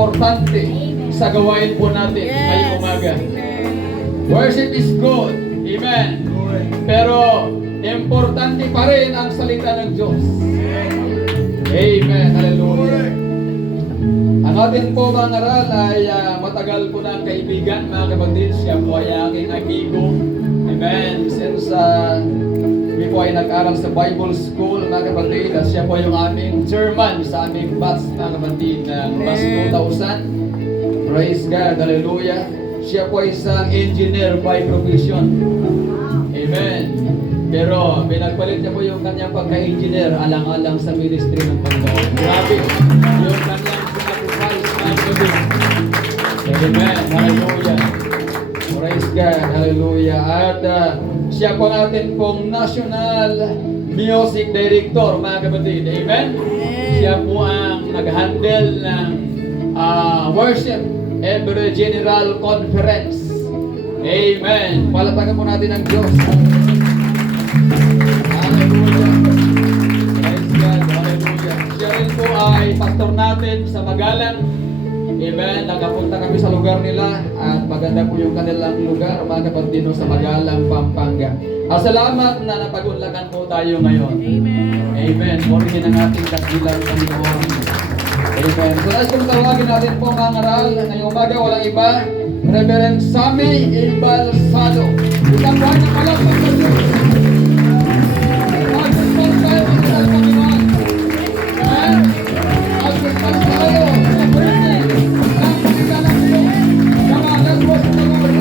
importante sa gawain po natin ngayong umaga. Worship is good. Amen. Pero importante pa rin ang salita ng Diyos. Amen. Hallelujah. Ang atin po mga aral ay matagal ko na kaibigan, mga kapatid. Siya po ay aking amigo. Amen. Since kami po ay nag-aral sa Bible School, mga kapatid. At siya po yung aming chairman sa aming batch, mga kapatid, ng batch 2000. Praise God. Hallelujah. Siya po ay isang engineer by profession. Amen. Pero pinagpalit niya po yung kanyang pagka-engineer alang-alang sa ministry ng Panginoon. Grabe. Yung kanyang sacrifice, mga kapatid. Amen. Hallelujah. Praise God. Hallelujah. At siya po natin pong National Music Director, mga kapatid. Amen. Siya po ang nag-handle ng worship every General Conference. Amen. Palatagan po natin ang Diyos. Hallelujah. Praise God. Hallelujah. Siya rin po ay pastor natin sa Magalang. Amen. Nakapunta kami sa lugar nila at maganda po yung kanilang lugar, mga kapatid, sa Magalang, Pampanga. Salamat na napagunlakan po tayo ngayon. Amen. Amen. Purihin ang ating dakilang Panginoon. Amen. So, nais kong tawagin natin po mga ngaral. Ngayong umaga, walang iba. Reverend Sammy Ibalsado. Isang buhay na palakpak sa Diyos. Mag-respond tayo sa Diyos, Panginoon. Amen. Mag-respond tayo sa birthday ng Panginoon ng Diyos. Sama, let's worship the Lord.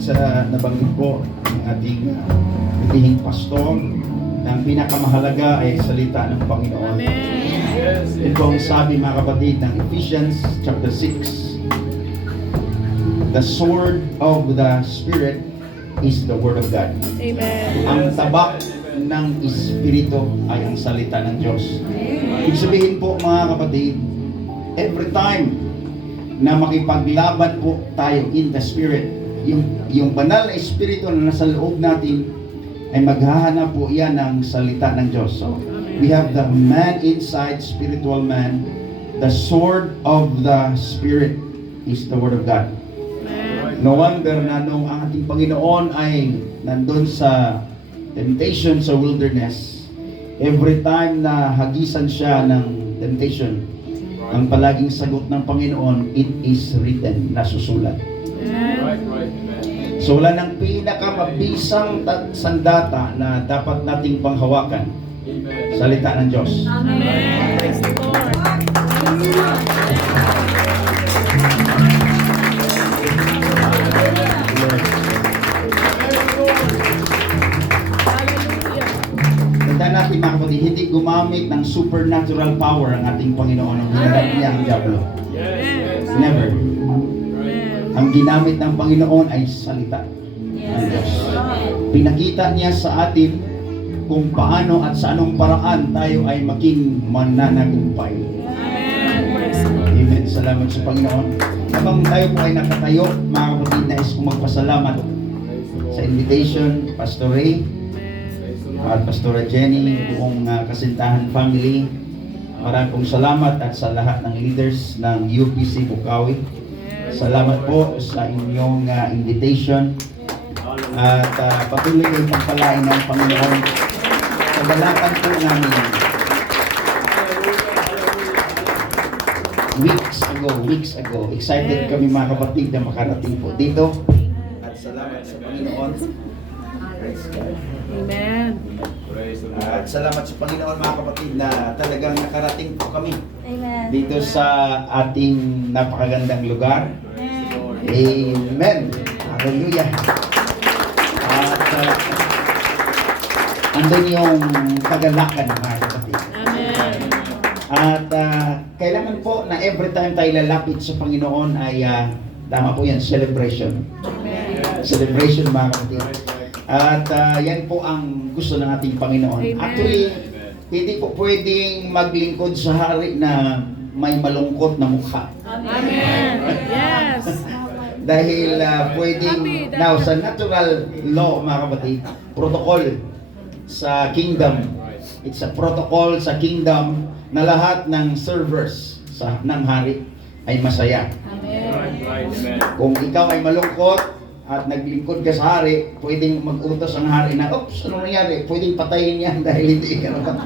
Sa nabanggit ko ng ating pitihing pastor na ang pinakamahalaga ay salita ng Panginoon. Ito ang sabi, mga kapatid, ng Ephesians chapter 6. The sword of the Spirit is the Word of God. Amen. Ang tabak ng Espiritu ay ang salita ng Diyos. Ibig sabihin po, mga kapatid, every time na makipaglaban po tayo in the Spirit, yung banal na espiritu na nasa loob natin ay maghahanap po yan ng salita ng Diyos. So, we have the man inside, spiritual man. The sword of the Spirit is the Word of God. No wonder na nung ang ating Panginoon ay nandun sa temptation sa wilderness, every time na hagisan siya ng temptation, ang palaging sagot ng Panginoon, it is written, nasusulat. So wala nang pinakamabisang sandata na dapat nating panghawakan. Salita ng Diyos. Amen. Praise the Lord. Tandaan natin, mga kapatid, hindi gumamit ng supernatural power ang ating Panginoon nang hinarap niya ang diablo. Never. Ang ginamit ng Panginoon ay salita ng Diyos. Pinakita niya sa atin kung paano at sa anong paraan tayo ay maging mananagumpay. Amen. Salamat sa Panginoon. Habang tayo po ay nakatayo, mga kapatid, nais kong magpasalamat sa invitation, Pastor Ray at Pastora Jenny, buong Kasintahan family. Maraming pong salamat at sa lahat ng leaders ng UPC Bukawi. Salamat po sa inyong invitation at patuloy kayong pagpalain ng Panginoon sa balatan po namin. Weeks ago, excited kami, mga kapatid, na makarating po dito at salamat sa Panginoon. Praise God. Amen. At salamat sa Panginoon mga kapatid na talagang nakarating po kami Amen. dito sa ating napakagandang lugar. Amen. Hallelujah. At andun yung kagalakan mga kapatid. Amen. At kailangan po na every time tayo lalapit sa Panginoon ay tama po yan, celebration. Celebration mga kapatid. At yan po ang gusto ng ating Panginoon. Amen. Actually, hindi po pwedeng maglingkod sa hari na may malungkot na mukha. Amen. Yes. Dahil pwedeng, now sa natural law mga kapatid, protocol sa kingdom, it's a protocol sa kingdom na lahat ng servers ng hari ay masaya. Kung ikaw ay malungkot at naglingkod ka sa hari, pwedeng mag-utos ang hari na, oops, ano nangyari? Pwedeng patayin yan dahil hindi ka naman.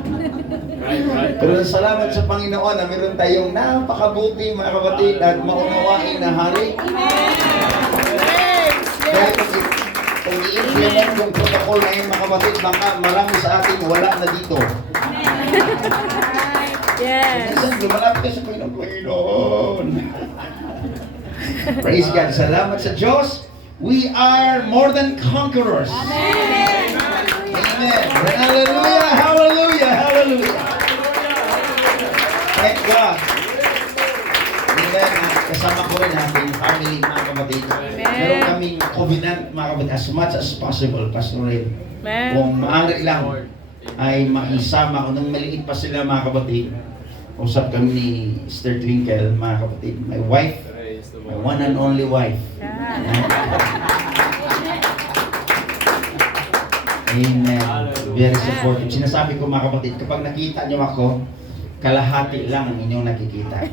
Pero salamat sa Panginoon na meron tayong napakabuti mga kapatid at maunawain na hari. Dahil kung i-implement yung protocol na yun mga kapatid, baka marami sa atin wala na dito. Yes. Minsan lumalapit ka sa Panginoon. Praise God. Salamat sa Diyos. We are more than conquerors. Amen. Hallelujah. Hallelujah. Hallelujah. Thank God. Amen. Kasama ko rin ating family, mga kapatid. Meron kaming covenant, mga kapatid, as much as possible, Pastor Red. Amen. Kung maaari lang, ay makisama ko. Nung maliit pa sila, mga kapatid, usap kami ni Sister Twinkle, mga kapatid, my wife, my one and only wife. Amen. Very supportive. Sinasabi ko mga kapatid, kapag nakita niyo ako, kalahati lang ang inyong nakikita.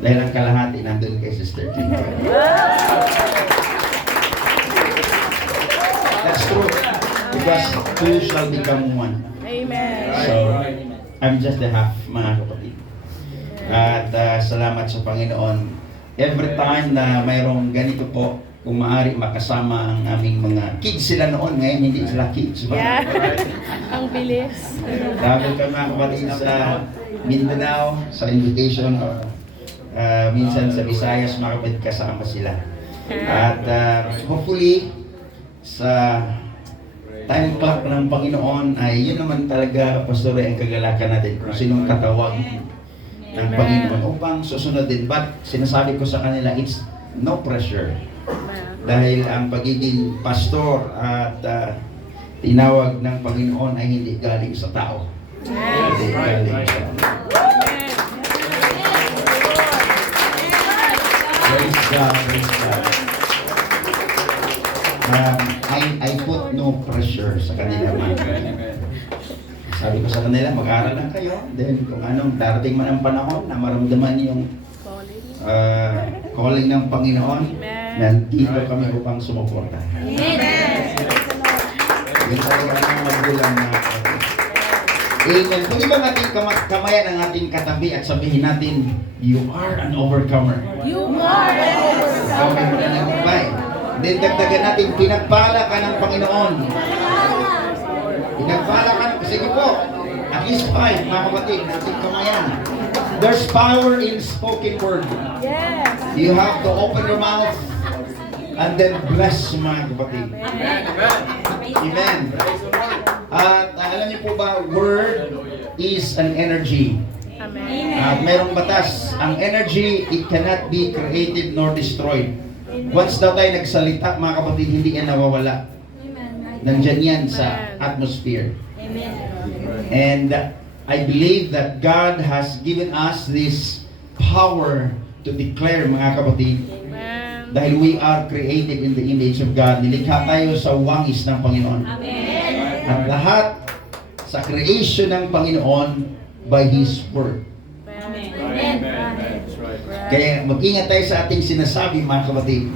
Dahil ang kalahati nandun kay Sister Twinkle. That's true. Because two shall become one. Amen. So, I'm just the half, mga kapatid. At salamat sa Panginoon. Every time na mayroong ganito po, kung maaari makasama ang aming mga kids sila noon, ngayon hindi sila kids. Ba? Yeah. Ang bilis. Travel kami mga kapatid sa Mindanao, sa invitation, minsan sa Visayas, mga kapatid kasama sila. At hopefully, sa time clock ng Panginoon ay yun naman talaga, Pastor, ang kagalakan natin kung sinong katawag ng Panginoon upang susunod din. But sinasabi ko sa kanila, it's no pressure. Dahil ang pagiging pastor at tinawag ng Panginoon ay hindi galing sa tao. Hindi galing sa Praise God, praise God. I put no pressure sa kanila. Sabi ko sa kanila, mag-aral lang kayo. Then kung anong darating man ang panahon na maramdaman yung calling ng Panginoon, nandito kami upang sumuporta. Yung talaga ng magulang na Amen. Pwede ba natin kamayan ang ating katabi at sabihin natin, you are an overcomer. You are an Overcomer. Then dagdagan natin, pinagpala ka ng Panginoon. Pinagpala ka, sige po, at least 5, mga kapatid, natin kamayan. There's power in spoken word. Yes. You have to open your mouth and then bless mga kapatid. Amen. At alam niyo po ba, word is an energy. Amen. At merong batas, ang energy, it cannot be created nor destroyed. Once daw tayo nagsalita, mga kapatid, hindi yan nawawala. Nandyan yan sa atmosphere. And I believe that God has given us this power to declare, mga kapatid, Amen. dahil we are created in the image of God. Nilikha tayo sa wangis ng Panginoon. At lahat sa creation ng Panginoon by His Word. Amen. Kaya mag-ingat tayo sa ating sinasabi, mga kapatid.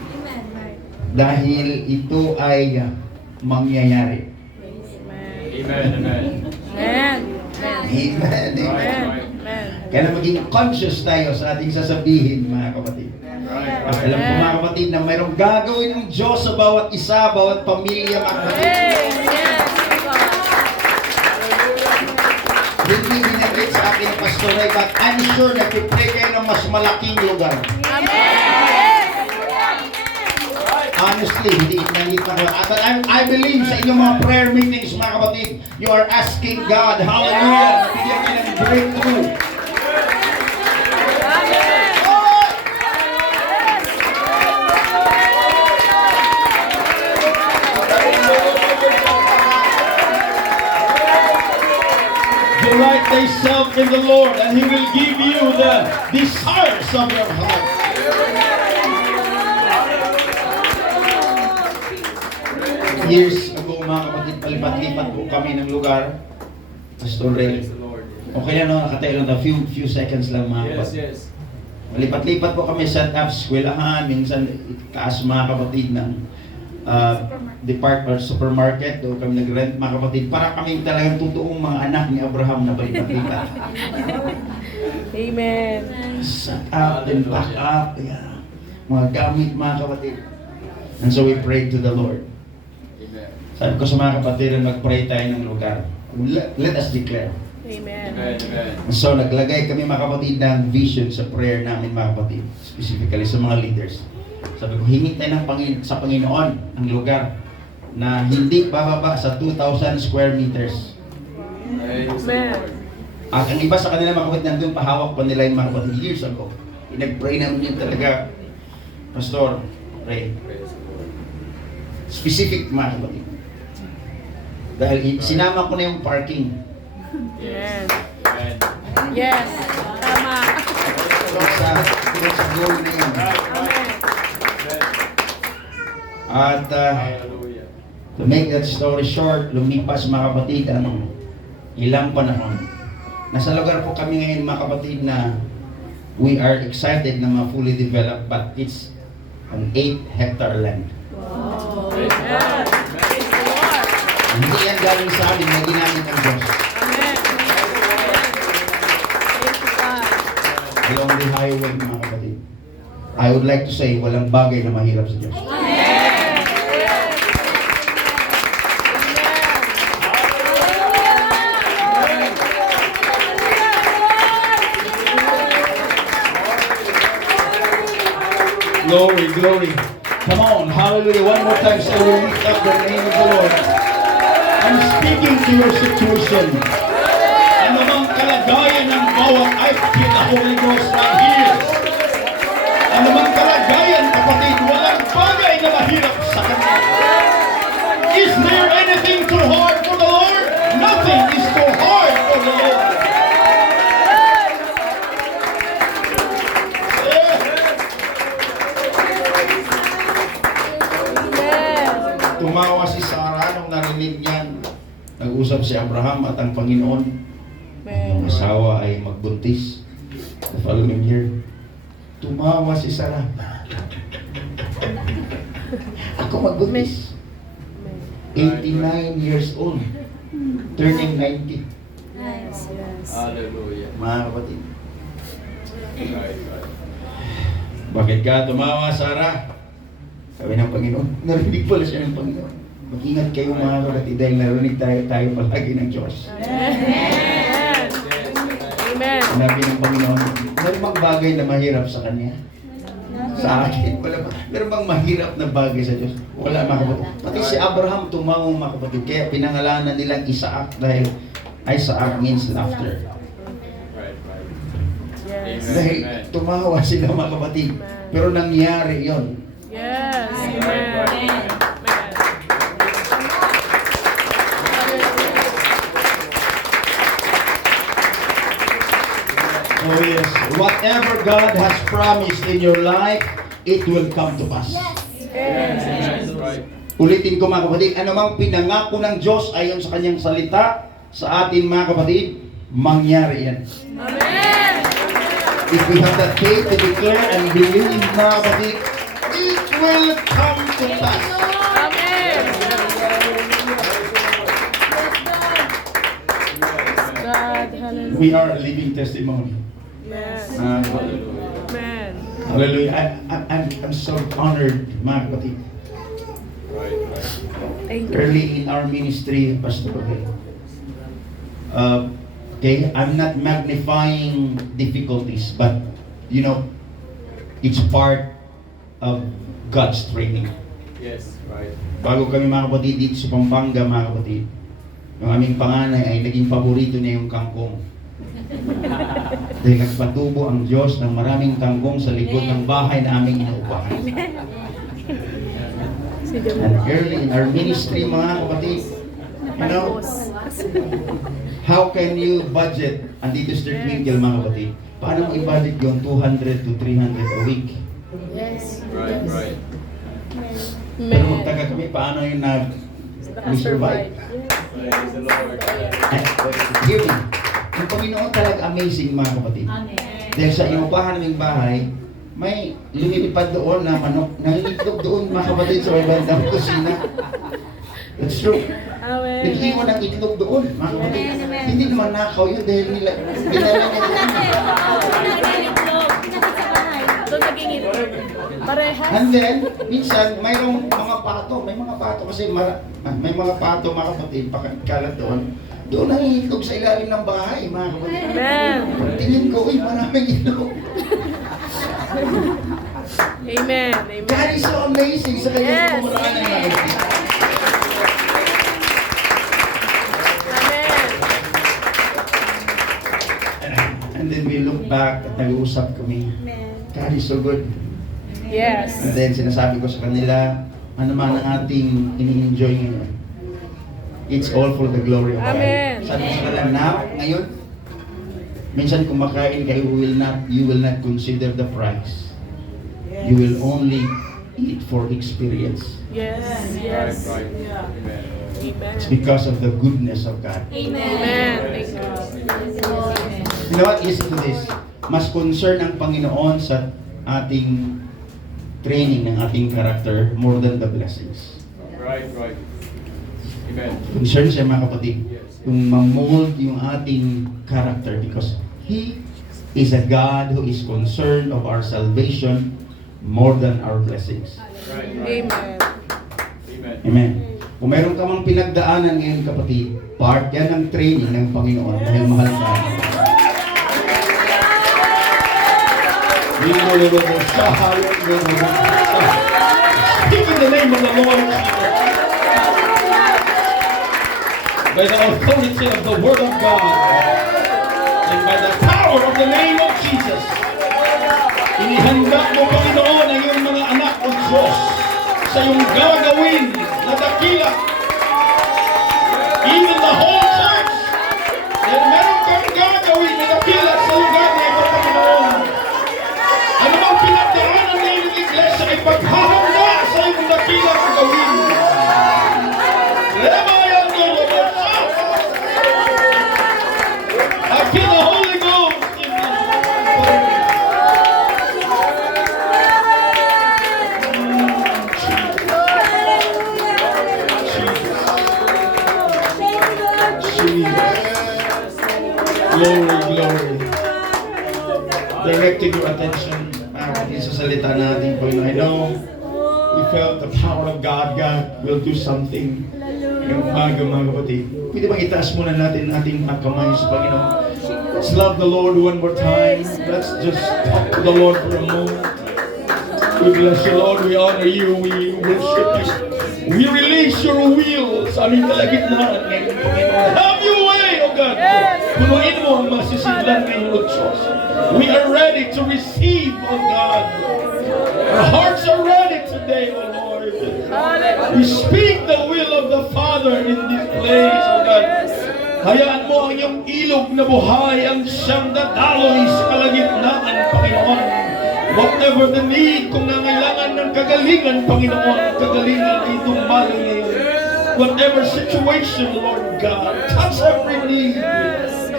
Dahil ito ay mangyayari. Amen. Amen. Amen. Amen. Amen. Kaya maging conscious tayo sa ating sasabihin, mga kapatid. At alam ko, mga kapatid, na mayroong gagawin ng Diyos sa bawat isa, bawat pamilya, mga kapatid. Yes. Ray, but I'm sure na pray kayo ng mas malaking lugar. Honestly, hindi nangit na kayo. But I believe sa inyong mga prayer meetings, mga kapatid, you are asking God, hallelujah, bigyan kayo ng breakthrough. Delight thyself in the Lord, and He will give you the desires of your heart. Years ago, mga kapatid, palipat-lipat po kami ng lugar. Pastor Ray. Praise the Lord. Okay lang, no? Nakatayo lang na few seconds lang, mga Yes, kapatid. yes. Malipat-lipat po kami sa eskwelahan, minsan taas mga kapatid ng department supermarket, doon kami nag-rent mga kapatid, para kami talagang totoong mga anak ni Abraham na balipat-lipat. Amen. Set up and back up, yeah. Mga gamit mga kapatid. And so we prayed to the Lord. Amen. Sabi ko sa mga kapatid, mag-pray tayo ng lugar. Let us declare. Amen. Amen. So naglagay kami mga kapatid ng vision sa prayer namin mga kapatid, specifically sa mga leaders. Sabi ko, hingi tayo sa Panginoon ang lugar na hindi bababa sa 2,000 square meters. Praise the Lord. At ang iba sa kanila mga kapatid, nandun pahawak pa nila yung mga kapatid years ago. Nag-pray namin yun talaga, Pastor, pray. Praise the Lord. Specific mga kapatid. Dahil sinama ko na yung parking. Yes. Amen. Yes. Tama. Sa goal na yun. Amen. At Hallelujah. to make that story short, lumipas mga kapatid ang ilang panahon. Nasa lugar po kami ngayon mga kapatid na we are excited na ma-fully developed, but it's an 8-hectare land. Praise the Lord. Praise the Lord. Hindi yan galing sa amin na ginamit ng Diyos. Amen. Praise God. Along the highway mga kapatid. I would like to say, walang bagay na mahirap sa Diyos. Glory, glory. Come on, hallelujah. One more time, so we lift up the name of the Lord. I'm speaking to your situation. Ano bang kalagayan ng bawat, I feel the Holy Ghost right here. Ano bang kalagayan, kapatid, walang bagay na mahirap sa Kanya. Is there anything too hard for the Lord? Nothing is too hard for the Lord. Tumawa si Sarah nung narinig niyan. Nag-usap si Abraham at ang Panginoon. Ang asawa ay magbuntis. The following year, tumawa si Sarah. Ako magbuntis. 89 years old. Turning 90. Yes, yes. Hallelujah. Mga kapatid. Right, right. Bakit ka tumawa, Sarah? Sabi ng Panginoon. Narinig pala siya ng Panginoon. Mag-ingat kayo mga kapatid dahil narinig tayo palagi ng Diyos. Amen. Amen. Sinabi ng Panginoon, meron bang bagay na mahirap sa Kanya? Sa akin, wala ba? Meron bang mahirap na bagay sa Diyos? Wala mga kapatid. Pati si Abraham tumawa mga kapatid. Kaya pinangalanan nilang Isaac dahil Isaac means laughter. Right, right. Yes. Dahil tumawa sila mga kapatid. Pero nangyari yon. Yes. Amen. Oh yes, whatever God has promised in your life, it will come to pass. Yes. Right. Ulitin ko mga kapatid, anumang pinangako ng Diyos ayon sa kanyang salita sa atin mga kapatid, mangyari yan. Amen. If we have that faith to declare and believe mga kapatid, it will come to pass. Amen. God, hallelujah. We are a living testimony. Yes. Mga kapatid. Amen. Hallelujah. I'm so honored mga kapatid. Right, right. Thank you. Early in our ministry, Pastor Ray, Okay? I'm not magnifying difficulties, but you know, it's part of God's training. Yes, right. Bago kami mga kapatid dito sa Pampanga, mga kapatid, yung aming panganay ay naging paborito niya yung kangkong. Dahil nagpatubo ang Diyos ng maraming kangkong sa likod ng bahay na aming inuupahan. And early in our ministry, mga kapatid, you know, how can you budget? Andito sa Twinkle, mga kapatid. Paano mo i-budget yung 200 to 300 a week? Right, right. Pero magtaga kami, paano yung nag-survive? Praise the Lord. Hear me. Yung Panginoon talaga amazing, mga kapatid. Dahil sa inupahan ng bahay, may lumilipad doon na manok. Nangingitlog doon, mga kapatid, sa bandang kusina. That's true. Nag-iwan ng itlog doon, mga kapatid. Hindi naman nakaw yun dahil nila dinala niya. Doon naging itlog. Parehas. And then, minsan, mayroong mga pato. May mga pato kasi may mga pato, mga kapatid, pakikalat doon. Doon nangingitlog sa ilalim ng bahay, mga kapatid. Amen. Tingin ko, uy, maraming itlog. Amen. Amen. God is so amazing sa kanyang Yes. pamuraan, mga kapatid. Amen. And then we look back at nag-uusap kami. God is so good. Yes. And then sinasabi ko sa kanila, ano man ang ating ini-enjoy ngayon. It's all for the glory of God. Amen. Sabi ko sa kanila, na ngayon, minsan kumakain kayo, you will not consider the price. You will only eat for experience. Yes. Right, Yes. right. Amen. Amen. It's because of the goodness of God. Amen. Thank you. You know what? Listen to this. Mas concern ang Panginoon sa ating training ng ating character more than the blessings. Right, right. Amen. Concern siya, mga kapatid, yung ma-mold yung ating character because He is a God who is concerned of our salvation more than our blessings. Right, right. Amen. Amen. Amen. Kung mayroon ka mang pinagdaanan ngayon, kapatid, part yan ng training ng Panginoon dahil mahal ka. Speak in the name of the Lord. By the authority of the Word of God and by the power of the name of Jesus, inihanda mo, Panginoon, ang iyong mga anak o Diyos sa iyong gagawin na dakila. Even the whole church, dahil meron kang gagawin na dakila sa lugar na ito, Panginoon. Ano bang pinagdaanan ng iyong iglesia ay paghahanda sa iyong dakila na gawin. I feel the Holy Ghost in Glory, glory. Directing your attention sa salita natin, Panginoon. I know we felt the power of God. God will do something. Ngayong umaga, mga kapatid. Pwede bang itaas muna natin ating mga kamay sa Panginoon? Let's love the Lord one more time. Let's just talk to the Lord for a moment. We bless you, Lord. We honor you. We worship you. We release your will sa aming kalagitnaan ngayon, Panginoon. Have your way, O God. Punuin mo ang masisidlan ngayon, O Diyos. We are ready to receive, O God. Our hearts are ready today, O Lord. We speak the will of the Father in this place, O God. Hayaan mo ang iyong ilog na buhay ang siyang dadaloy sa kalagitnaan, Panginoon. Whatever the need, kung nangailangan ng kagalingan, Panginoon, kagalingan ay dumali ngayon. Whatever situation, Lord God, touch every need.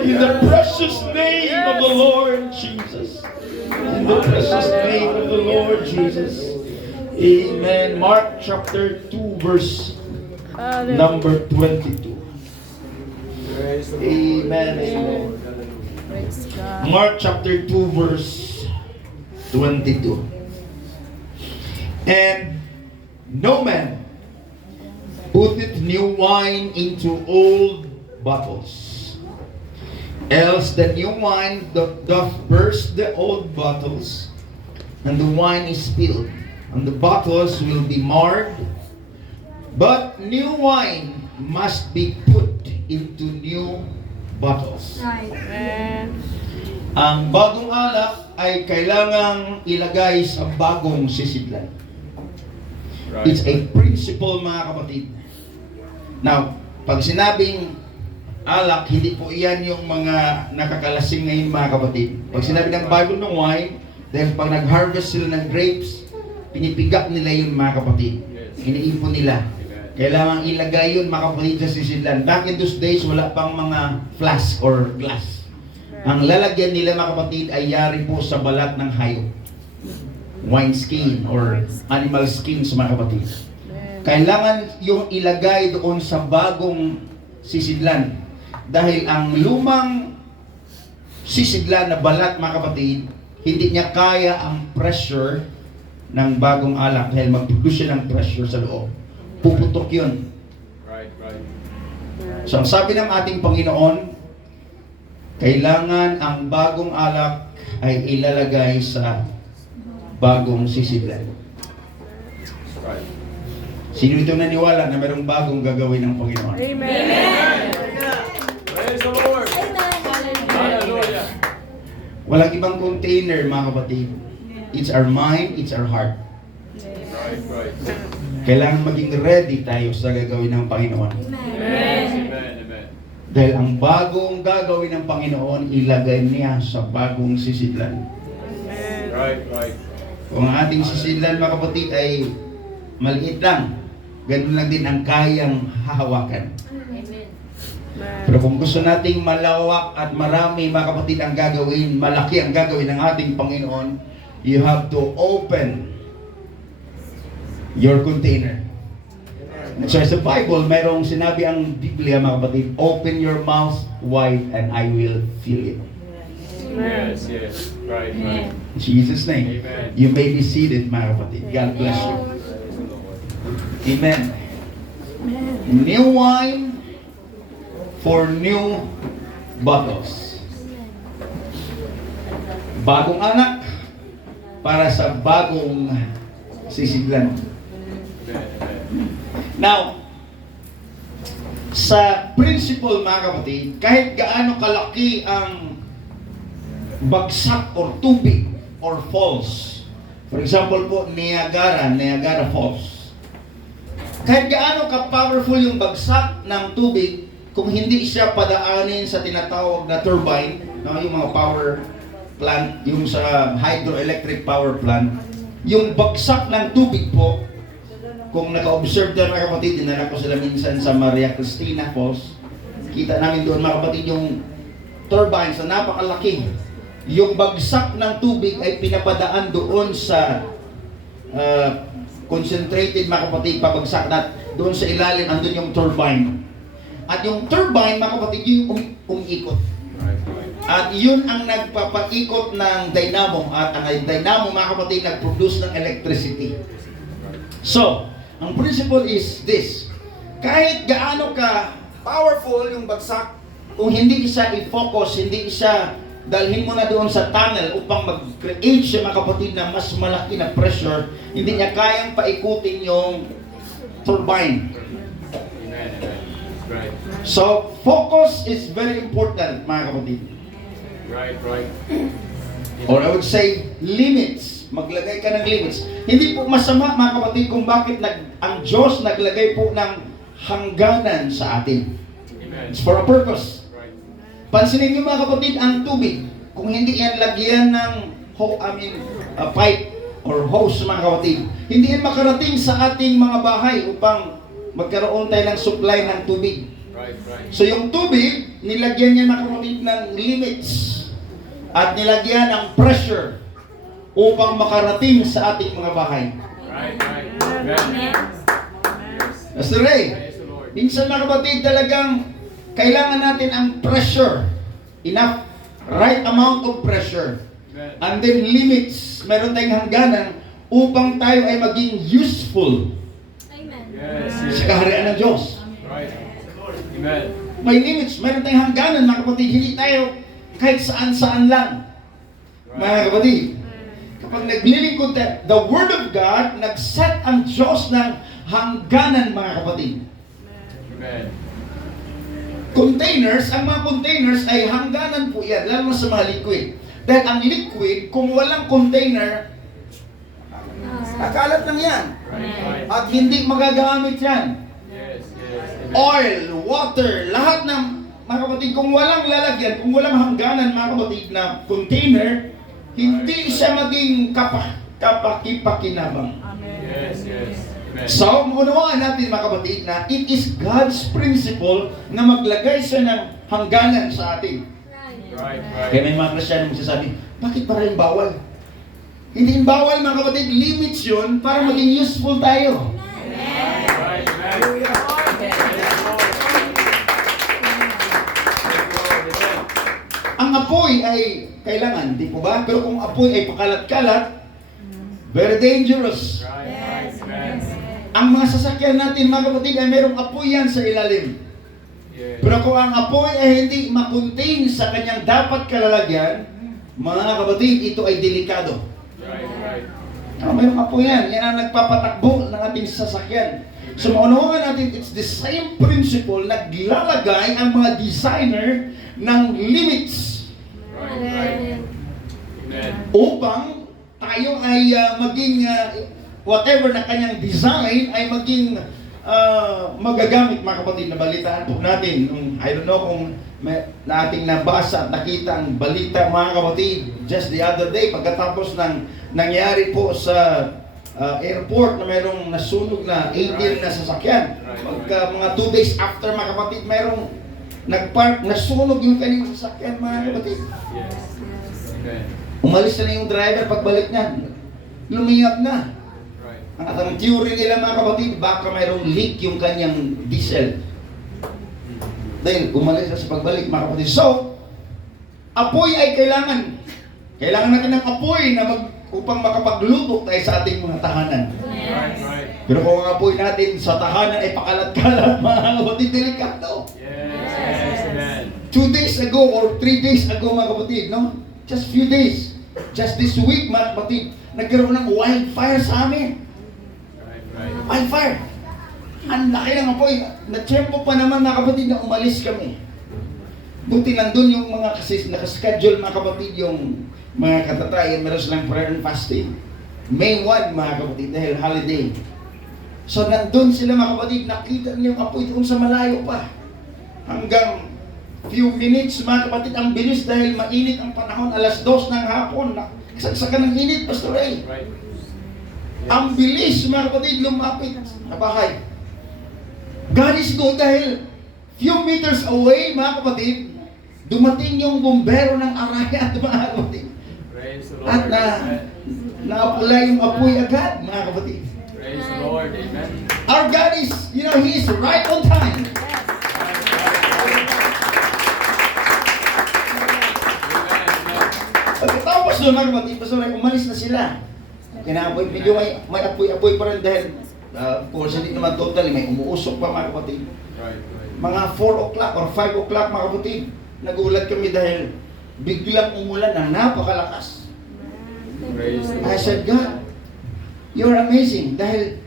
In the precious name of the Lord Jesus. In the precious name of the Lord Jesus. Amen. Mark chapter 2 verse number 22. Amen. Amen. Praise God. Mark chapter 2 verse 22. And no man putteth new wine into old bottles. Else the new wine doth burst the old bottles, and the wine is spilled, and the bottles will be marred. But new wine must be put into new bottles. Amen. Ang bagong alak ay kailangang ilagay sa bagong sisidlan. It's a principle, mga kapatid. Now, pag sinabing alak, hindi po iyan yung mga nakakalasing ngayon, mga kapatid. Pag sinabi ng Bible ng wine, dahil pag nag-harvest sila ng grapes, pinipiga nila yun, mga kapatid. Iniipon nila. Kailangan ilagay yun, mga kapatid, sa sisidlan. Back in those days, wala pang mga flask or glass. Ang lalagyan nila, mga kapatid, ay yari po sa balat ng hayop. Wine skin or animal skins, mga kapatid. Kailangan yung ilagay doon sa bagong sisidlan. Dahil ang lumang sisidlan na balat, mga kapatid, hindi niya kaya ang pressure ng bagong alak dahil mag-produce siya ng pressure sa loob. Puputok yun. Right. So ang sabi ng ating Panginoon, kailangan ang bagong alak ay ilalagay sa bagong sisidlan. Right. Sino ito naniwala na mayroong bagong gagawin ng Panginoon? Amen. Praise the Lord. Hallelujah. Walang ibang container, mga kapatid. It's our mind, it's our heart. Right. Kailangan maging ready tayo sa gagawin ng Panginoon. Amen. Dahil ang bagong gagawin ng Panginoon, ilagay niya sa bagong sisidlan. Right. Kung ang ating sisidlan, mga kapatid, ay maliit lang, ganun lang din ang kayang hahawakan. Pero kung gusto nating malawak at marami, mga kapatid, ang gagawin, malaki ang gagawin ng ating Panginoon, you have to open your container. So sa Bible, mayroong sinabi ang Biblia, mga kapatid, open your mouth wide and I will fill it. Yes. Right. In Jesus' name. Amen. You may be seated, mga kapatid. God bless you. Amen. New wine for new bottles. Bagong anak para sa bagong sisidlan. Now, sa principle, mga kapatid, kahit gaano kalaki ang bagsak or tubig or falls, for example po, Niagara Falls, kahit gaano ka-powerful yung bagsak ng tubig, kung hindi siya padaanin sa tinatawag na turbine, no, yung mga power plant, yung sa hydroelectric power plant, yung bagsak ng tubig po, kung naka-observe na, mga kapatid, dinala ko sila minsan sa Maria Cristina Falls, kita namin doon, mga kapatid, yung turbines na napakalaki. Yung bagsak ng tubig ay pinapadaan doon sa concentrated, mga kapatid, pabagsak na doon sa ilalim, andun yung turbine. At yung turbine, mga kapatid, yung umiikot. At yun ang nagpapaikot ng dynamo. At ang dynamo, mga kapatid, nag-produce ng electricity. So, ang principle is this: kahit gaano ka powerful yung bagsak, kung hindi isa i-focus, hindi isa dalhin mo na doon sa tunnel upang mag-create siya, mga kapatid, na mas malaki na pressure, hindi niya kayang paikutin yung turbine. Amen. Right. So, focus is very important, mga kapatid. Right. Or I would say, limits. Maglagay ka ng limits. Hindi po masama, mga kapatid, kung bakit ang Diyos naglagay po ng hangganan sa atin. Amen. It's for a purpose. Right. Pansinin niyo, mga kapatid, ang tubig, kung hindi yan lagyan ng pipe or hose, mga kapatid, hindi yan makarating sa ating mga bahay upang magkaroon tayo ng supply ng tubig. Right. So yung tubig, nilagyan niya, mga kapatid, ng limits at nilagyan ng pressure upang makarating sa ating mga bahay. Right. Amen. Pastor Ray, Praise the Lord. minsan, mga kapatid, talagang kailangan natin ang pressure. Enough, right amount of pressure. Amen. And then limits, meron tayong hangganan upang tayo ay maging useful Yes. sa kaharian ng Diyos. Right. Amen. May limits, meron tayong hangganan, mga kapatid. Hindi tayo kahit saan-saan lang. Mga kapatid, kapag naglilingkod tayo, the Word of God, nag-set ang Diyos ng hangganan, mga kapatid. Amen. Containers, ang mga containers ay hangganan po yan, lalo na sa mga liquid. Dahil ang liquid, kung walang container, nakalat lang yan. Right. At hindi magagamit yan. Yes, yes. Amen. Oil, water, lahat ng mga kapatid, kung walang lalagyan, kung walang hangganan, mga kapatid, na container, hindi siya maging kapakipakinabang. Yes, yes. Amen. So, maunawaan natin, mga kapatid, na it is God's principle na maglagay siya ng hangganan sa atin. Right, Kaya right. may mga Kristyano magsasabi, bakit maraming bawal? Hindi yung bawal, mga kapatid, limits yun para maging useful tayo. Right, amen. Ang apoy ay kailangan, di po ba? Pero kung apoy ay pakalat-kalat, very dangerous. Right, amen. Ang mga sasakyan natin, mga kapatid, ay merong apoy yan sa ilalim. Yes. Pero kung ang apoy ay hindi makontain sa kanyang dapat kalalagyan, mga kapatid, ito ay delikado. Right, right. Mayroong apoy yan. Yan ang nagpapatakbo ng ating sasakyan. So maunawaan natin, it's the same principle na naglalagay ang mga designer ng limits Right, right. Amen. upang tayo ay maging whatever na kanyang design ay maging magagamit, mga kapatid. Nabalitaan po natin I don't know kung na ating nabasa at nakita ang balita, mga kapatid, just the other day pagkatapos ng nangyari po sa airport na mayroong nasunog na 18 na sasakyan. Mga 2 days after, mga kapatid, mayroong nagpark, nasunog yung kanyang sasakyan, mga kapatid. Yes. Amen. Umalis na yung driver pagbalik niya. Lumiyap na. Right. Ang theory nila, mga kapatid, baka mayroong leak yung kanyang diesel. Dahil umalis na sa pagbalik, mga kapatid. So, apoy ay kailangan. Kailangan natin ng apoy na upang makapagluto tayo sa ating mga tahanan. Right, right. Pero kung ang apoy natin sa tahanan ay pakalat-kalat, mga kapatid, delikado. Yes, yes, amen. 2 days ago or 3 days ago, mga kapatid, no? Just few days. Just this week, mga kapatid, nagkaroon ng wildfire sa amin. Right, right. Wildfire. Ang laki ng apoy. Na-tempo pa naman, mga kapatid, na umalis kami. Buti nandun yung mga nakaschedule, mga kapatid, yung mga katatayan, meron silang prayer and fasting. May 1, mga kapatid, dahil holiday. So nandun sila, mga kapatid, nakita niyo yung apoy doon sa malayo pa. Hanggang few minutes, mga kapatid, ang bilis dahil mainit ang panahon, 2:00 ng hapon. Kasagsagan ng init, Pastor Ray. Right. Ang bilis, mga kapatid, lumapit sa bahay. God is good dahil few meters away, mga kapatid, dumating yung bumbero ng Arayat, mga kapatid. Praise the Lord. At Amen. naapula yung apoy agad, mga kapatid. Praise the Lord. Amen. Our God is, He is right on time. Amen. Amen. Pagkatapos doon, mga kapatid, Pastor Ray, umalis na sila. Kinaapoy, medyo may apoy-apoy pa rin dahil, of course, hindi naman totally, may umuusok pa, mga kapatid. Right, right. Mga 4 o'clock or 5 o'clock, mga kapatid, nagulat kami dahil biglang umulan na napakalakas. Praise the I Lord. said, God, you're amazing. Dahil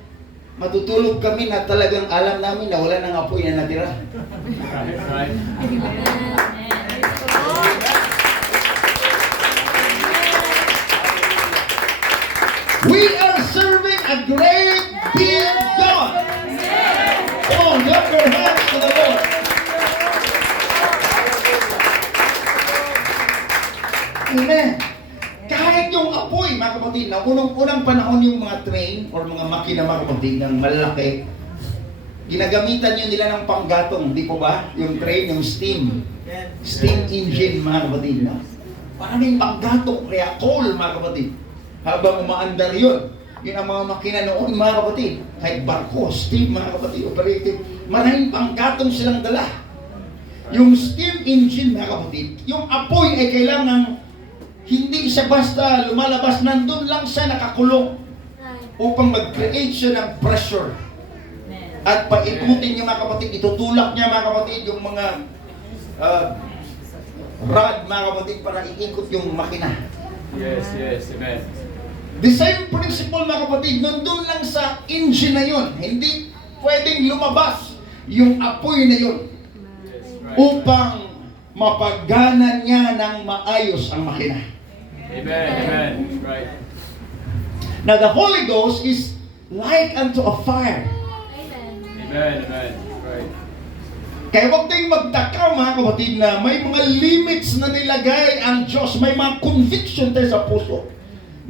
matutulog kami na talagang alam namin na wala nang apoy na natira. Right, right. We are serving a great big God. Come on, clap your hands to the Lord. Amen. Kahit yung apoy, mga kapatid, na unang panahon yung mga train or mga makina, mga kapatid, ng malaki, ginagamitan yun nila ng panggatong, di po ba? Yung train, yung steam engine, mga kapatid. No? Maraming panggatong, kaya coal, mga kapatid. Habang umaandar yun, yun ang mga makina noon, mga kapatid. Kahit barko, steam, mga kapatid, operated. Maraming panggatong silang dala. Yung steam engine, mga kapatid, yung apoy ay kailangan hindi siya basta lumalabas, nandun lang siya nakakulong upang mag-create siya ng pressure. At paikutin niya mga kapatid, itutulak niya mga kapatid yung mga rod mga kapatid para iikot yung makina. Yes, yes, amen. The same principle mga kapatid, nandun lang sa engine na yun. Hindi pwedeng lumabas yung apoy na yun Yes, right. upang mapagana niya ng maayos ang makina. Amen, amen. Right. Now the Holy Ghost is like unto a fire. Amen, amen. Right. Kaya huwag tayong magtaka mga kapatid na may mga limits na nilagay ang Diyos. May mga conviction tayo sa puso.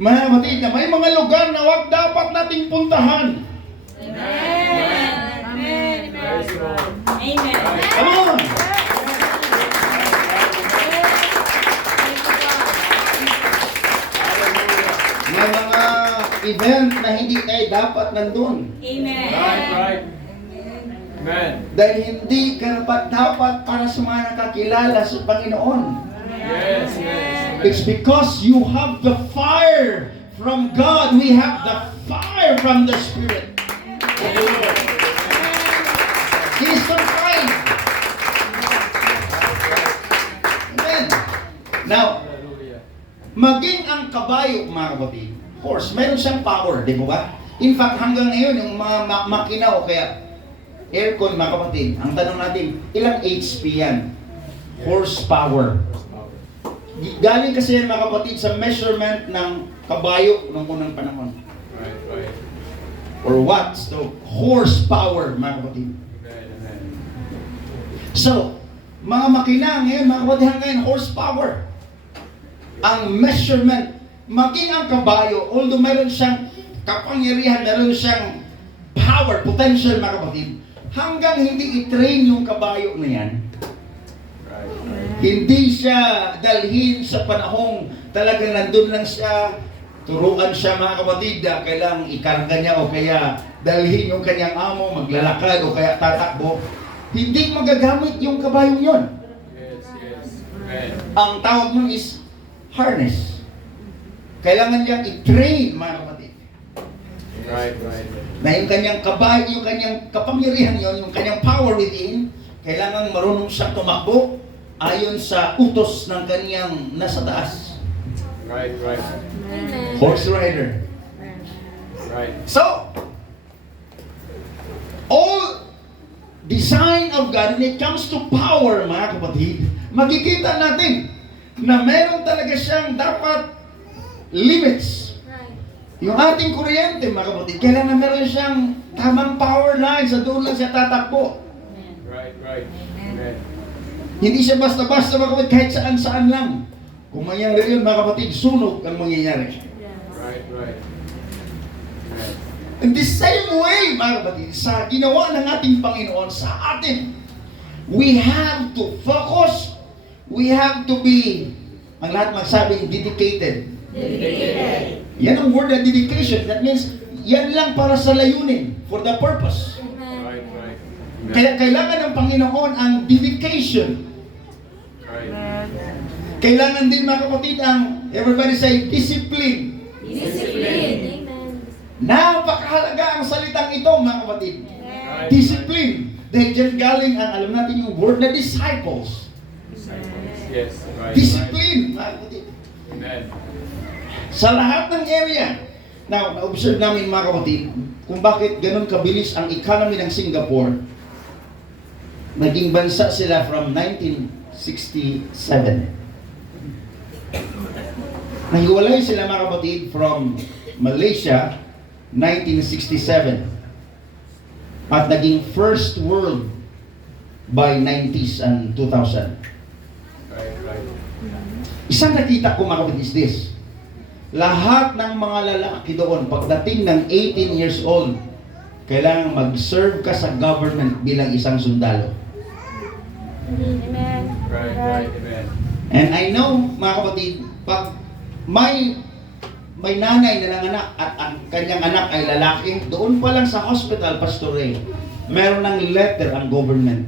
Mga kapatid na may mga lugar na huwag dapat nating puntahan. Praise the Lord. Come on! May mga event na hindi tayo dapat nandun. Right, right. Amen. Dahil hindi dapat para sa mga nakakilala sa Panginoon. Yes, yes. It's because you have the fire from God. We have the fire from the Spirit. He's the fire. Amen. Now, Hallelujah. maging ang kabayo, mga kapatid, horse, meron siyang power, di ba? In fact, hanggang ngayon, yung mga makina o kaya aircon, mga kapatid, ang tanong natin, ilang HP yan? Horsepower. Galing kasi yan, mga kapatid, sa measurement ng kabayo noong unang panahon. Right, right. Or watts, so horsepower, mga kapatid. Amen, amen. So, mga makina ngayon, mga kapatid, hanggang horsepower. Ang measurement, maging ang kabayo, although meron siyang kapangyarihan, meron siyang power, potential, mga kapatid, hanggang hindi i-train yung kabayo na yan, Right. hindi siya dalhin sa panahong talagang nandun lang siya, turuan siya mga kapatid, kailangang ikarga niya o kaya dalhin yung kanyang amo, maglalakad o kaya tatakbo, hindi magagamit yung kabayong yon. Yes, yes. Amen. Ang tawag nun is harness. Kailangan niyang i-train mga kapatid. Right, right. Na yung kanyang kabayo, yung kanyang kapangyarihan yon, yung kanyang power within, kailangan marunong siyang tumakbo ayon sa utos ng kanyang nasa taas. Right, right. Horse rider. Right. So, all design of God when it comes to power, mga kapatid, makikita natin na meron talaga siyang dapat limits. Yung ating kuryente, mga kapatid, kailangan meron siyang tamang power line sa doon lang siya tatakbo. Right, right. Amen. Hindi siya basta-basta, mga kapatid, kahit saan-saan lang. Kung mangyayari yun, mga kapatid, sunog ang mangyayari. Right, right. Amen. In the same way, mga kapatid, sa ginawa ng ating Panginoon sa atin, we have to focus, we have to be, ang lahat magsabing, dedicated. Yan ang word na dedication. That means, yan lang para sa layunin, for the purpose. Right, right. Amen. Kaya kailangan ng Panginoon ang dedication. Right. Kailangan din, mga kapatid, ang, everybody say, discipline. Napakahalaga ang salitang ito, mga kapatid. Right. Discipline. Dahil dyan galing ang, alam natin yung word na disciples. Disciples. Yes, right. Discipline, mga kapatid. Right. Amen. Sa lahat ng area. Now, na-observe namin, mga kapatid, kung bakit ganun kabilis ang economy ng Singapore. Naging bansa sila from 1967. Nahiwalay sila, mga kapatid, from Malaysia 1967 at naging first world by 90s and 2000. Right, right. Isang nakita ko, mga kapatid, is this. Lahat ng mga lalaki doon, pagdating ng 18 years old, kailangan mag-serve ka sa government bilang isang sundalo. Right, right. Amen. And I know, mga kapatid, pag may nanay na nanganak at ang kanyang anak ay lalaki, doon pa lang sa hospital, Pastor Ray, meron ng letter ang government.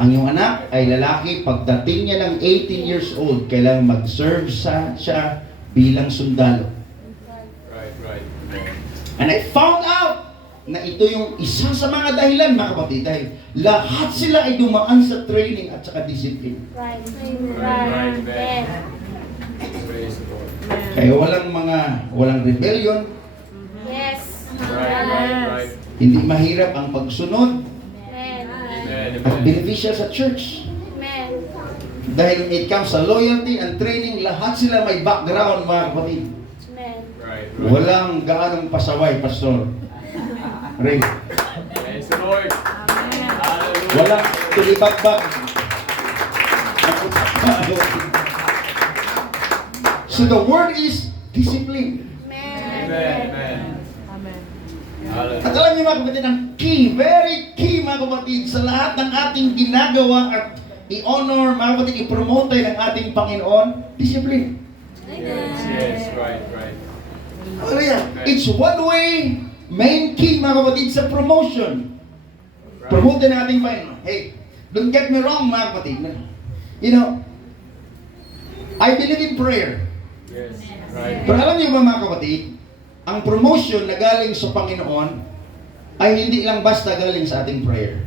Ang iyong anak ay lalaki, pagdating niya ng 18 years old, kailangan mag-serve siya bilang sundalo. Right, right. Amen. And I found out na ito yung isa sa mga dahilan, mga kapatid, dahil lahat sila ay dumaan sa training at saka discipline. Right. Right. Yes. Praise the Lord. Kaya walang rebellion, Yes. Right. hindi mahirap ang pagsunod Amen. Amen. at beneficial sa church. Amen. Dahil it comes sa loyalty and training, lahat sila may background, mga kapatid. Amen. Right. Walang gaanong pasaway, Pastor Ray. Praise the Lord. Hallelujah. Walang tulibagbag. So the word is discipline. Amen. Amen. At Hallelujah. alam niyo, mga kapatid, ang key, very key, mga kapatid, sa lahat ng ating ginagawa at i-honor, mga kapatid, i-promote ng ating Panginoon, discipline. Yes. Right. Hallelujah. It's one way, main key, mga kapatid, sa promotion. Promote din natin Panginoon. Hey, don't get me wrong, mga kapatid. You know, I believe in prayer. Yes. Right. Pero alam niyo ba, mga kapatid, ang promotion na galing sa Panginoon ay hindi lang basta galing sa ating prayer.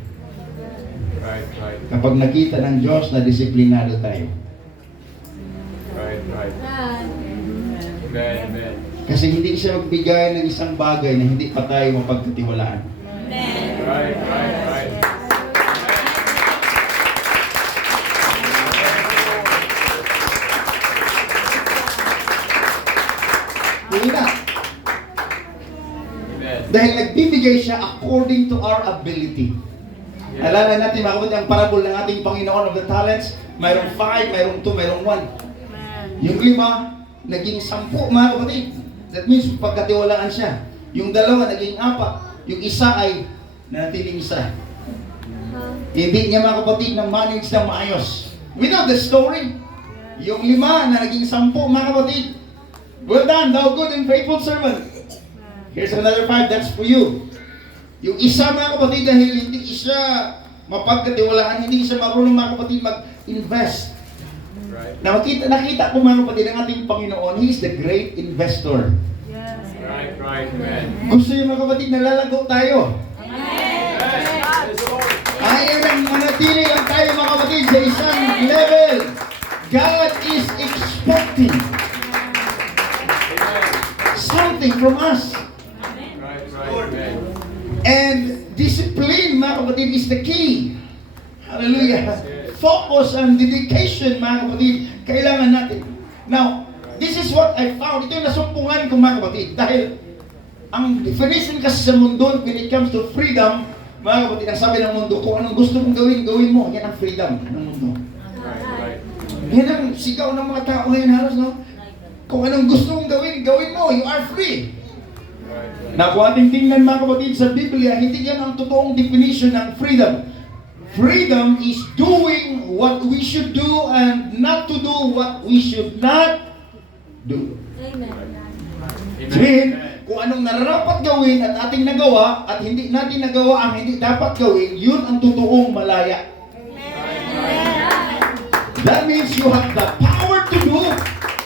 Right. Kapag nakita ng Diyos na disiplinado tayo. Right. Amen. Kasi hindi siya magbigay ng isang bagay na hindi pa tayo mapagkatiwalaan. Right. Hindi na. Amen. Dahil nagbibigay siya according to our ability. Alala natin, mga kapatid, ang parable ng ating Panginoon of the talents, mayroong 5, mayroong 2, mayroong 1. Yung 5, naging 10, mga kapatid. That means, pagkatiwalaan siya. Yung 2, naging 4. Yung isa ay nanatiling isa. Hindi niya, mga kapatid, na-manage na maayos. We know the story. Yung 5 na naging 10, mga kapatid. Well done, thou good and faithful servant. Here's another 5, that's for you. Yung isa, mga kapatid, dahil hindi siya mapagkatiwalaan, hindi siya marunong, mga kapatid, mag-invest. Right. Nakita ko, mga kapatid, ang ating Panginoon, He is the great investor. Right. Amen. Gusto niyo, mga kapatid, nalalago tayo. Yes. Praise the Lord. Ayaw nang manatili lang tayo, mga kapatid, sa isang level. God is expecting Amen. something from us. Right. Amen. And discipline, mga kapatid, is the key. Hallelujah. Yes, yes. Focus and dedication, mga kapatid, kailangan natin. Now, this is what I found. Ito yung nasumpungan ko, mga kapatid. Dahil, ang definition kasi sa mundo, when it comes to freedom, mga kapatid, ang sabi ng mundo, kung anong gusto mong gawin, gawin mo. Yan ang freedom ng mundo. Right. Yan ang sigaw ng mga tao ngayon halos, no? Kung anong gusto mong gawin, gawin mo. You are free. Right. Na kung ating tingnan, mga kapatid, sa Biblia, hindi yan ang totoong definition ng freedom. Freedom is doing what we should do and not to do what we should not do. Sabihin, kung anong nararapat gawin at ating nagawa at hindi natin nagawa ang hindi dapat gawin, yun ang totoong malaya. That means you have the power to do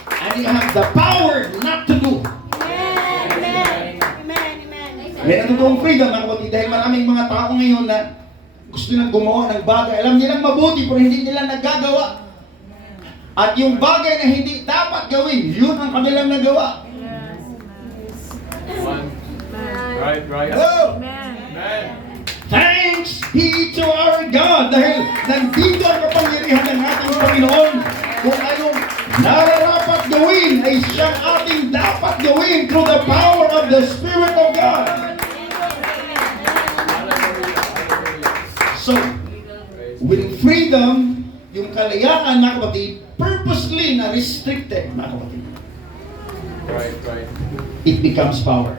and you have the power not to do. Yan ang totoong freedom, mga kapatid, dahil maraming mga tao ngayon na gusto nilang gumawa ng bagay. Alam nilang mabuti pero hindi nila nagagawa. At yung bagay na hindi dapat gawin, yun ang kanilang nagawa. One. Right. Hello! Amen. Thanks be to our God dahil nandito ang kapangyarihan ng ating Panginoon. Kung anong nararapat gawin ay siyang ating dapat gawin through the power of the Spirit of God. So, with freedom, yung kalayaan, mga kapatid, purposely na restricted, mga kapatid, Right. it becomes power.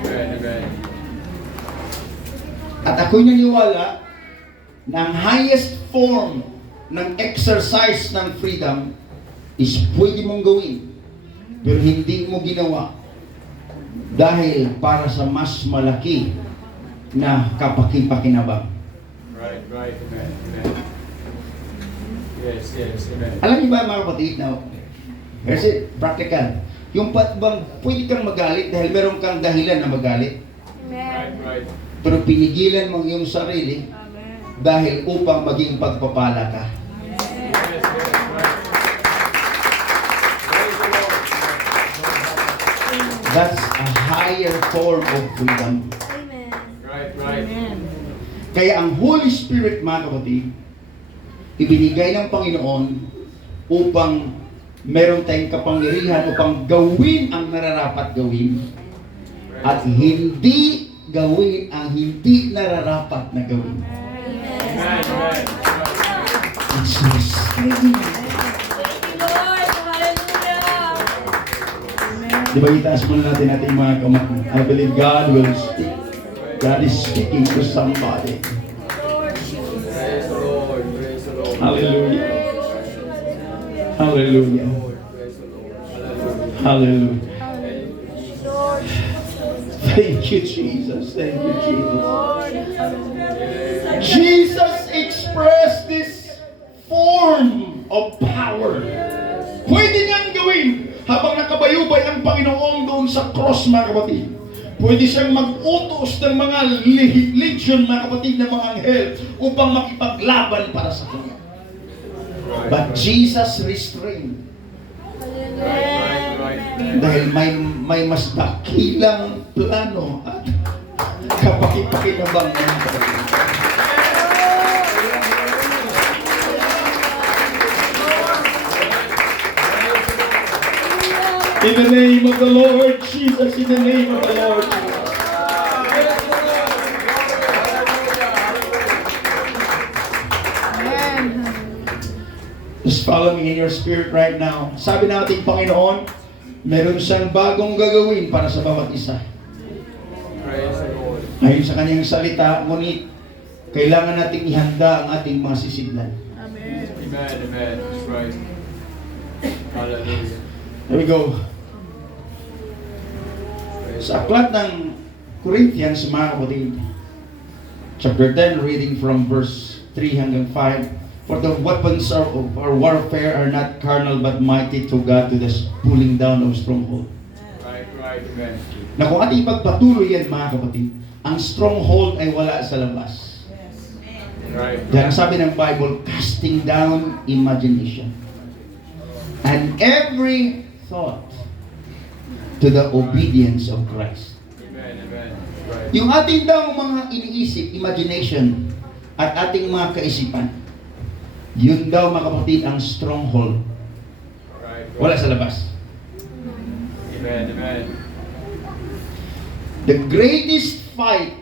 Amen. At ako'y naniwala na ang highest form ng exercise ng freedom is pwede mong gawin, pero hindi mo ginawa dahil para sa mas malaki na kapakipakinabang. Right. Amen. Yes. Amen. Alam niyo ba, mga kapatid, now, here's it, practical. Yung bang pwede kang magalit dahil meron kang dahilan na magalit? Amen. Right. Pero pinigilan mo ang iyong sarili dahil upang maging pagpapala ka. Yes, right. Praise the Lord. That's a higher form of freedom. Amen. Right. Kaya ang Holy Spirit, mga kapatid, ibinigay ng Panginoon upang meron tayong kapangyarihan upang gawin ang nararapat gawin at hindi gawin ang hindi nararapat na gawin. Amen. Jesus. Thank you, Lord. Hallelujah. Di ba itaas muna natin ating mga kamay? I believe God will speak. God is speaking to somebody. Praise the Lord. Praise the Lord. Hallelujah. Hallelujah. Praise the Lord. Hallelujah. Thank you, Jesus. Thank you, Jesus. Jesus expressed this form of power. Pwede niyang gawin habang nakabayubay ang Panginoon doon sa cross, mga kapatid. Pwede siyang mag-utos ng mga legion, mga kapatid, ng mga anghel upang makipaglaban para sa kanya. But Jesus restrained. Right. Dahil may mas dakilang plano at kapakipakinabang ng Panginoon. In the name of the Lord Jesus, in the name of the Lord Jesus. Just follow me in your spirit right now. Sabi natin, Panginoon, meron siyang bagong gagawin para sa bawat isa. Praise the Lord. Ayon sa kanyang salita, ngunit kailangan nating ihanda ang ating mga sisidlan. Amen. That's right. Hallelujah. There we go. Sa aklat ng Corinthians, mga kapatid, chapter 10, reading from verse 3 hanggang 5. For the weapons of our warfare are not carnal but mighty to God to the pulling down of stronghold. Right. Amen. Na kung ating pagpatuloy yan, mga kapatid, ang stronghold ay wala sa labas. Right. Dahil ang sabi ng Bible, casting down imagination. And every thought to the obedience of Christ. Amen. Right. Yung ating daw mga iniisip, imagination, at ating mga kaisipan, yun daw, mga kapatid, ang stronghold. Right. Wala sa labas. Amen. The greatest fight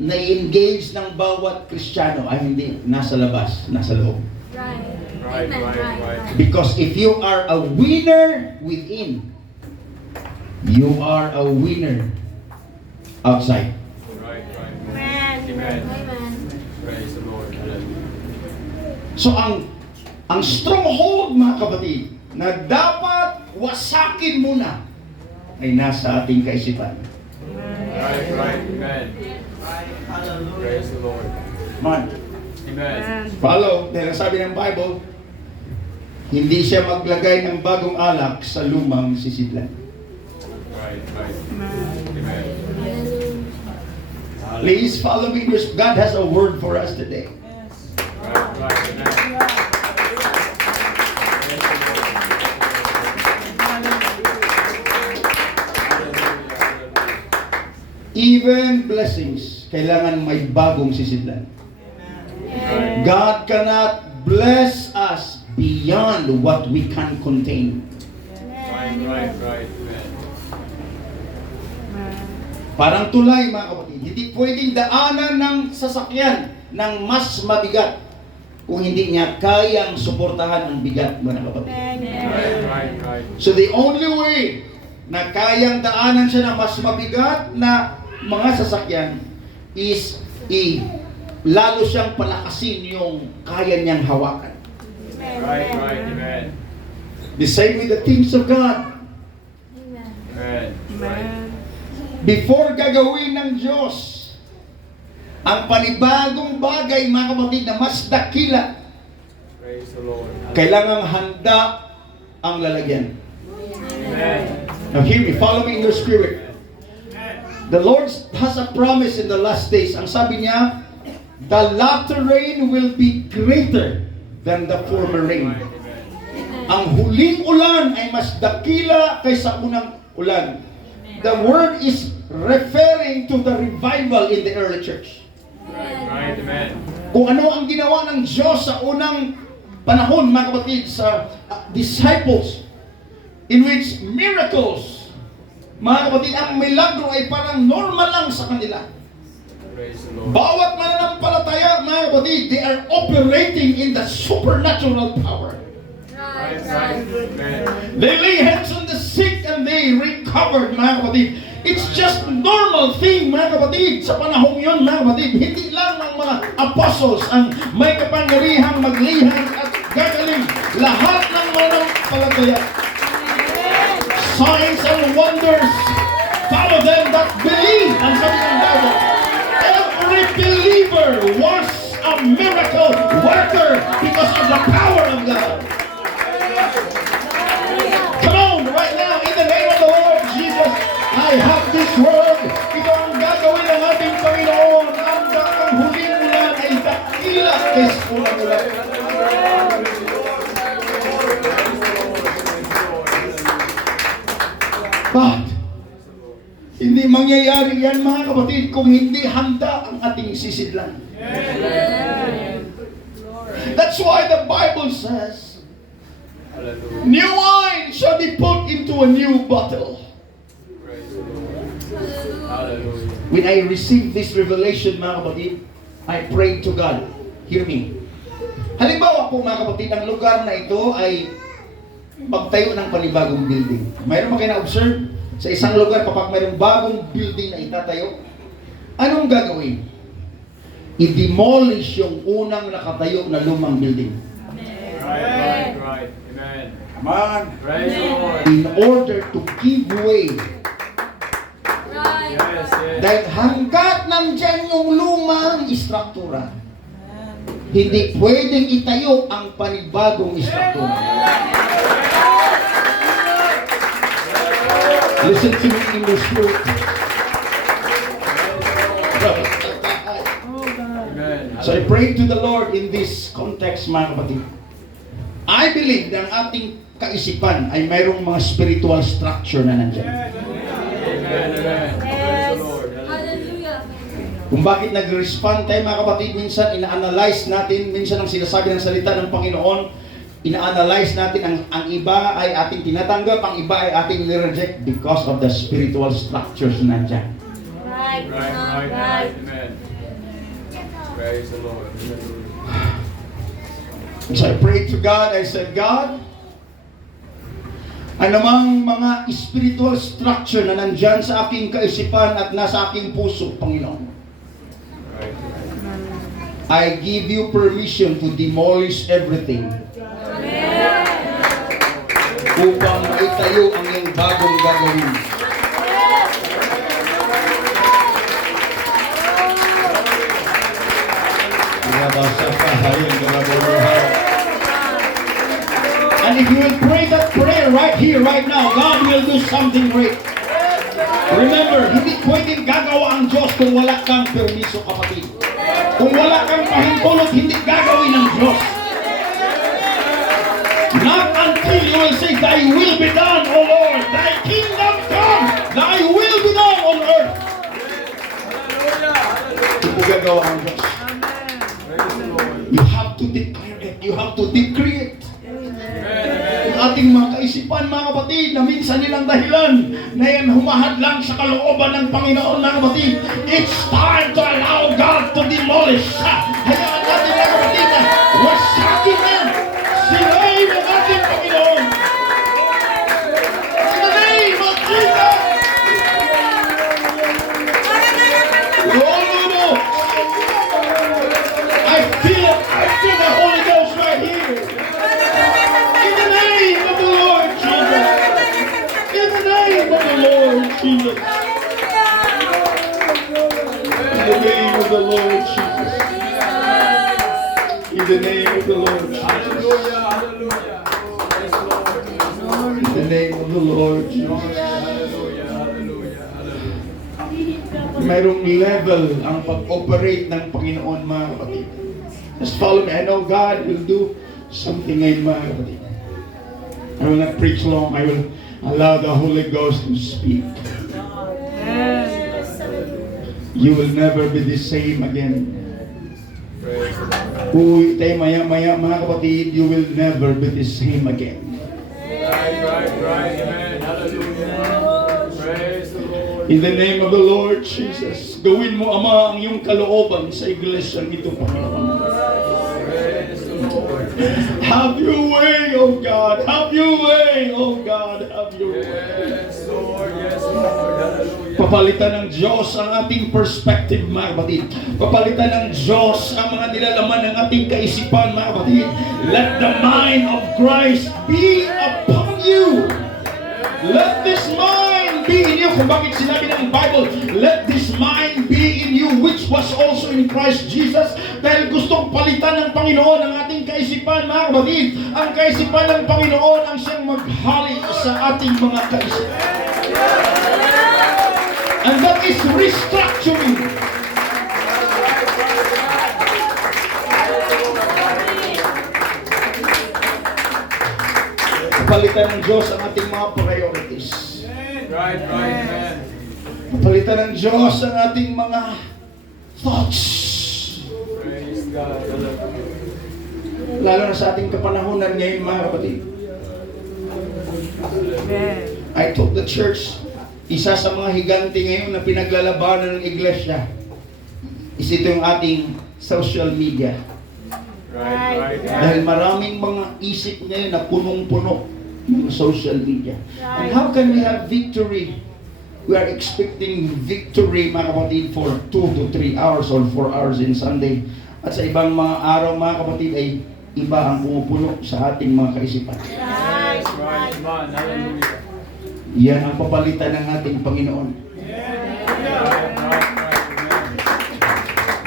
na i-engage ng bawat Kristiyano ay hindi nasa labas, nasa loob. Right. Because if you are a winner within, you are a winner outside. Right. Amen. Amen. Amen. Praise the Lord. Hallelujah. So ang stronghold, mga kapatid, na dapat wasakin muna ay nasa ating kaisipan. Right. Amen. Praise the Lord. Man, Amen. follow, dahil ang sabi ng Bible, hindi siya maglagay ng bagong alak sa lumang sisidlan. Right. Amen. Please follow me. God has a word for us today. Right. Amen. Even blessings, kailangan may bagong sisidlan. Right. God cannot bless us beyond what we can contain. Right. Amen. Parang tulay, mga kapatid. Hindi pwedeng daanan ng sasakyan ng mas mabigat kung hindi niya kayang suportahan ang bigat, mga kapatid. Right. So the only way na kayang daanan siya ng mas mabigat na mga sasakyan is lalo siyang palakasin yung kaya niyang hawakan. Right. Amen. The same with the things of God. Amen. Right. Before gagawin ng Diyos ang panibagong bagay, mga kapatid, na mas dakila, Praise the Lord. kailangang handa ang lalagyan. Amen. Now hear me, follow me in your spirit. The Lord has a promise in the last days. Ang sabi niya, the latter rain will be greater than the former rain. Ang huling ulan ay mas dakila kaysa unang ulan. The word is referring to the revival in the early church. Right, amen. Kung ano ang ginawa ng Diyos sa unang panahon, mga kapatid, sa disciples, in which miracles, mga kapatid, ang milagro ay parang normal lang sa kanila. Praise the Lord. Bawat mananampalataya, mga kapatid, they are operating in the supernatural power. Right, right, amen. They lay hands on the sick and they recovered, mga kapatid. It's just normal thing, mga kapatid, sa panahong yun, mga kapatid. Hindi lang ang mga apostles ang may kapangyarihang maglihan at gagaling. Lahat ng mananampalataya. Signs and wonders follow them that believe. Ang sabi ng Bible, every believer was a miracle worker because of the power of God. Come on, right now, in the name of the Lord Jesus, I have this word. Ito ang gagawin ng ating Panginoon. Ang huling ulan ay dakila kaysa unang ulan. But, hindi mangyayari yan, mga kapatid, kung hindi handa ang ating sisidlan. That's why the Bible says, new wine shall be put into a new bottle. Praise the Lord. Hallelujah. When I received this revelation, mga kapatid, I prayed to God. Hear me. Halimbawa po, mga kapatid, ang lugar na ito ay magtayo ng panibagong building. Mayroon ba kayo na-observe? Sa isang lugar, kapag mayroong bagong building na itatayo, anong gagawin? I-demolish yung unang nakatayo na lumang building. Right, right, amen. Come on. Praise the Lord. In order to give way. Yes, yes. Dahil hanggat nandyan yung lumang istruktura, hindi pwedeng itayo ang panibagong istruktura. Listen to me in the spirit. Amen. So I pray to the Lord in this context, mga kapatid. I believe na ang ating kaisipan ay mayroong mga spiritual structure na nandyan. Amen, amen. Praise the Lord. Hallelujah. Kung bakit nag-respond tayo, mga kapatid, minsan ina-analyze natin, minsan ang sinasabi ng salita ng Panginoon, ina-analyze natin ang iba ay ating tinatanggap, ang iba ay ating nireject because of the spiritual structures na nandyan. Right. Right, right, right, amen. Praise the Lord. So I prayed to God, I said, God, anumang mga spiritual structure na nandyan sa aking kaisipan at nasa aking puso, Panginoon, Right. I give you permission to demolish everything upang maitayo ang iyong bagong gagawin. And if you will pray that prayer right here, right now, God will do something great. Remember, hindi pwedeng gagawa ang Diyos kung wala kang permiso, kapatid. Kung wala kang pahintulot, hindi gagawin ng Diyos. Not until you will say, Thy will be done, O Lord. Thy kingdom come. Thy will be done on earth. Hindi po gagawa ang Diyos. Praise the Lord. You have to declare it. You have to decree it. Amen. Ang ating mga kaisipan, mga kapatid, na minsan nilang dahilan na yan humahadlang sa kalooban ng Panginoon, mga kapatid. It's time to allow God to demolish. Hayaan natin, mga kapatid, na wasakin na, sirain ang ating Panginoon. In the name of Jesus! No. I feel the Holy Ghost right here. In the name of the Lord Jesus. In the name of the Lord Jesus. In the name of the Lord Jesus. mayroong level ang pag-operate ng Panginoon, mga kapatid. Just follow me. I know God will do something ngayon, mga kapatid. I will not preach long. I will allow the Holy Ghost to speak. You will never be the same again. Uy, tayo maya-maya, mga kapatid, you will never be the same again. Right. Amen. Hallelujah. Praise the Lord. In the name of the Lord Jesus, gawin mo, Ama, ang iyong kalooban sa iglesia nito, Panginoon. Praise the Lord. Have your way, oh God. Have your way, oh God. Have your way. Yes, Lord. Yes, Lord. Hallelujah. Papalitan ng Diyos ang ating perspective, mga kapatid. Papalitan ng Diyos ang mga nilalaman ng ating kaisipan, mga kapatid. Let the mind of Christ be upon you. Let this mind be in you. Kung bakit sinabi ng Bible, let this mind be in you, which was also in Christ Jesus. Dahil gustong palitan ng Panginoon ang ating kaisipan, mga kapatid. Ang kaisipan ng Panginoon ang siyang maghari sa ating mga kaisipan. And that is restructuring. Palitan ng Diyos ang ating mga priorities. Right, amen. Palitan ng Diyos ang ating mga thoughts. Praise God. Hallelujah. Lalo na sa ating kapanahunan ngayon, mga kapatid. I told the church, isa sa mga higante ngayon na pinaglalabanan ng iglesia is ito yung ating social media. Right. Dahil maraming mga isip ngayon na punong-puno yung social media. And how can we have victory? We are expecting victory, mga kapatid, for 2 to 3 hours or 4 hours in Sunday. At sa ibang mga araw, mga kapatid, ay iba ang pumupuno sa ating mga kaisipan. Right, man. Hallelujah. Yan ang papalitan ng ating Panginoon.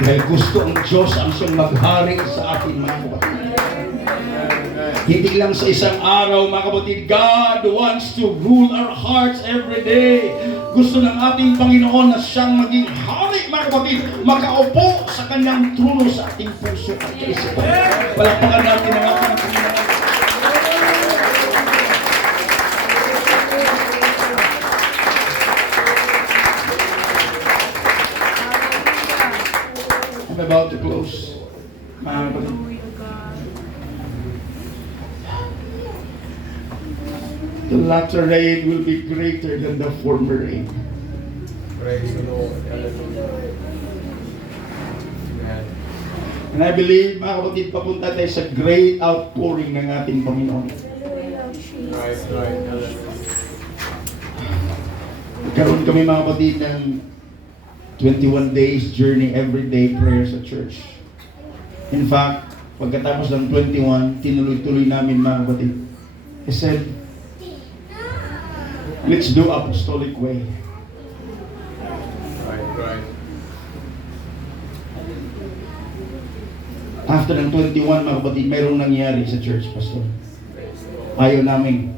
Dahil gusto ang Diyos ang siyang maghari sa atin, mga kapatid. Hindi lang sa isang araw, mga kapatid. God wants to rule our hearts every day. Gusto ng ating Panginoon na siyang maging hari, mga kapatid. Makaupo sa kanyang trono sa ating puso at kaisipan. Palakpakan natin ang ating Panginoon. I'm about to close. Mga kapatid. The latter rain will be greater than the former rain. Praise the Lord. Hallelujah. Amen. And I believe, mga kapatid, papunta tayo sa great outpouring ng ating Panginoon. Right. Hallelujah. Nagkaroon kami, mga kapatid, ng 21 days journey, everyday prayer sa church. In fact, pagkatapos ng 21, tinuloy-tuloy namin, mga kapatid. I said, let's do apostolic way. Right. After ng 21, mga kapatid, mayroong nangyari sa church, Pastor. Ayaw namin.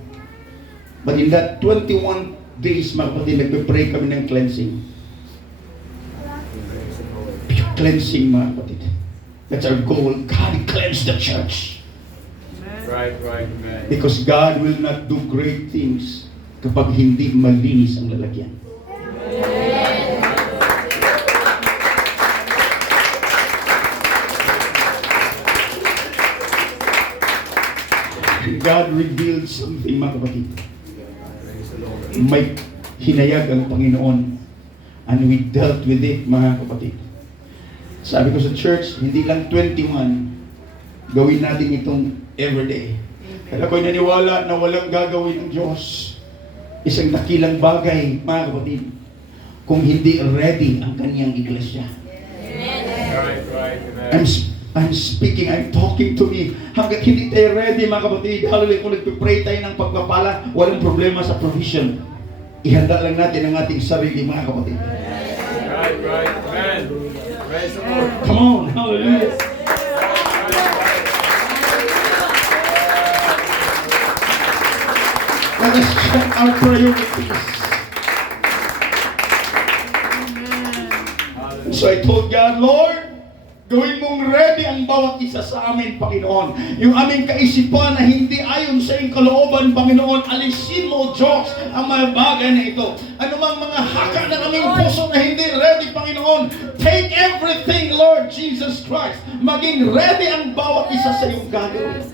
But in that 21 days, mga kapatid, nagpe-pray kami ng cleansing. Cleansing, mga kapatid. That's our goal. God, cleanse the church. Right. Amen. Because God will not do great things kapag hindi malinis ang lalagyan. God revealed something, mga kapatid. Praise the Lord. May hinayag ang Panginoon. And we dealt with it, mga kapatid. Sabi ko sa church, hindi lang 21, gawin natin itong everyday. Kaya ako'y naniwala na walang gagawin ng Diyos. Isang dakilang bagay, mga kapatid, kung hindi ready ang kanyang iglesia. Right. Amen. I'm speaking, I'm talking to me. Hanggat hindi tayo ready, mga kapatid, hallelujah, kung nagpipray tayo ng pagpapala, walang problema sa provision. Ihanda lang natin ang ating sarili, mga kapatid. Right. Amen. Praise the Lord. Come on, hallelujah. Let us check our priorities. So I told God, Lord, gawin mong ready ang bawat isa sa amin, Panginoon. Yung aming kaisipan na hindi ayon sa iyong kalooban, Panginoon, alisin mo, Diyos, ang mga bagay na ito. Ano mang mga haka ng aming puso na hindi ready, Panginoon, take everything, Lord Jesus Christ. Maging ready ang bawat isa sa iyong gagawin.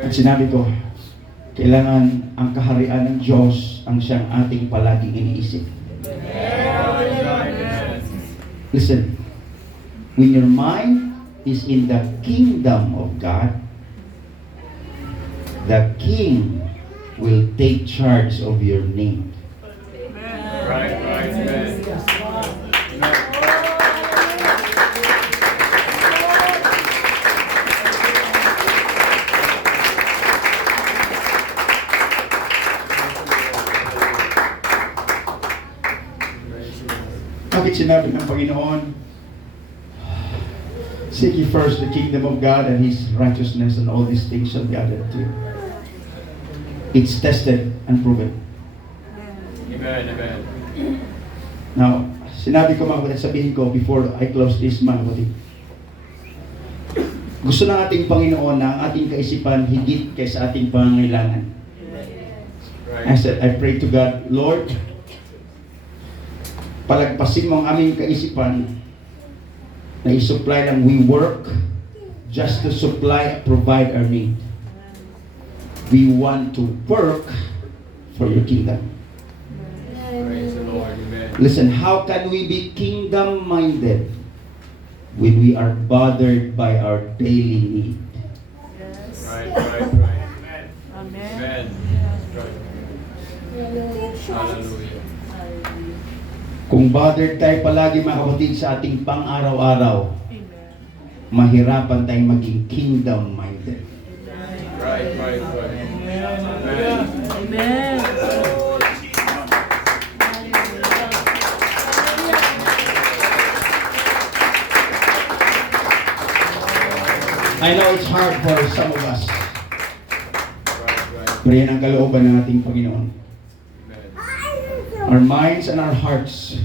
At sinabi ko, kailangan ang kaharian ng Diyos ang siyang ating palaging iniisip. Listen, when your mind is in the kingdom of God, the King will take charge of your need. Right, amen. Bakit sinabi ng Panginoon, seek ye first the kingdom of God and His righteousness, and all these things shall be added to you. It's tested and proven. Amen, amen. Now, sinabi ko mga kapatid, sabihin ko before I close this, mga kapatid. Gusto ng ating Panginoon na ang ating kaisipan higit kaysa ating pangangailangan. I said, I pray to God, Lord, palagpasin mo ang aming kaisipan na i-supply lang, we work just to supply, provide our need. We want to work for your kingdom. Praise the Lord, amen. Listen, how can we be kingdom-minded when we are bothered by our daily need? Right, right, right. Amen. Amen. Right. Hallelujah. Kung bothered tayo palagi mga kapatid sa ating pang-araw-araw, mahirapan tayong maging kingdom-minded. Right, right, right. Amen. Amen. I know it's hard for some of us. Right, right. Pero yan ang kalooban ng ating Panginoon. Amen. Our minds and our hearts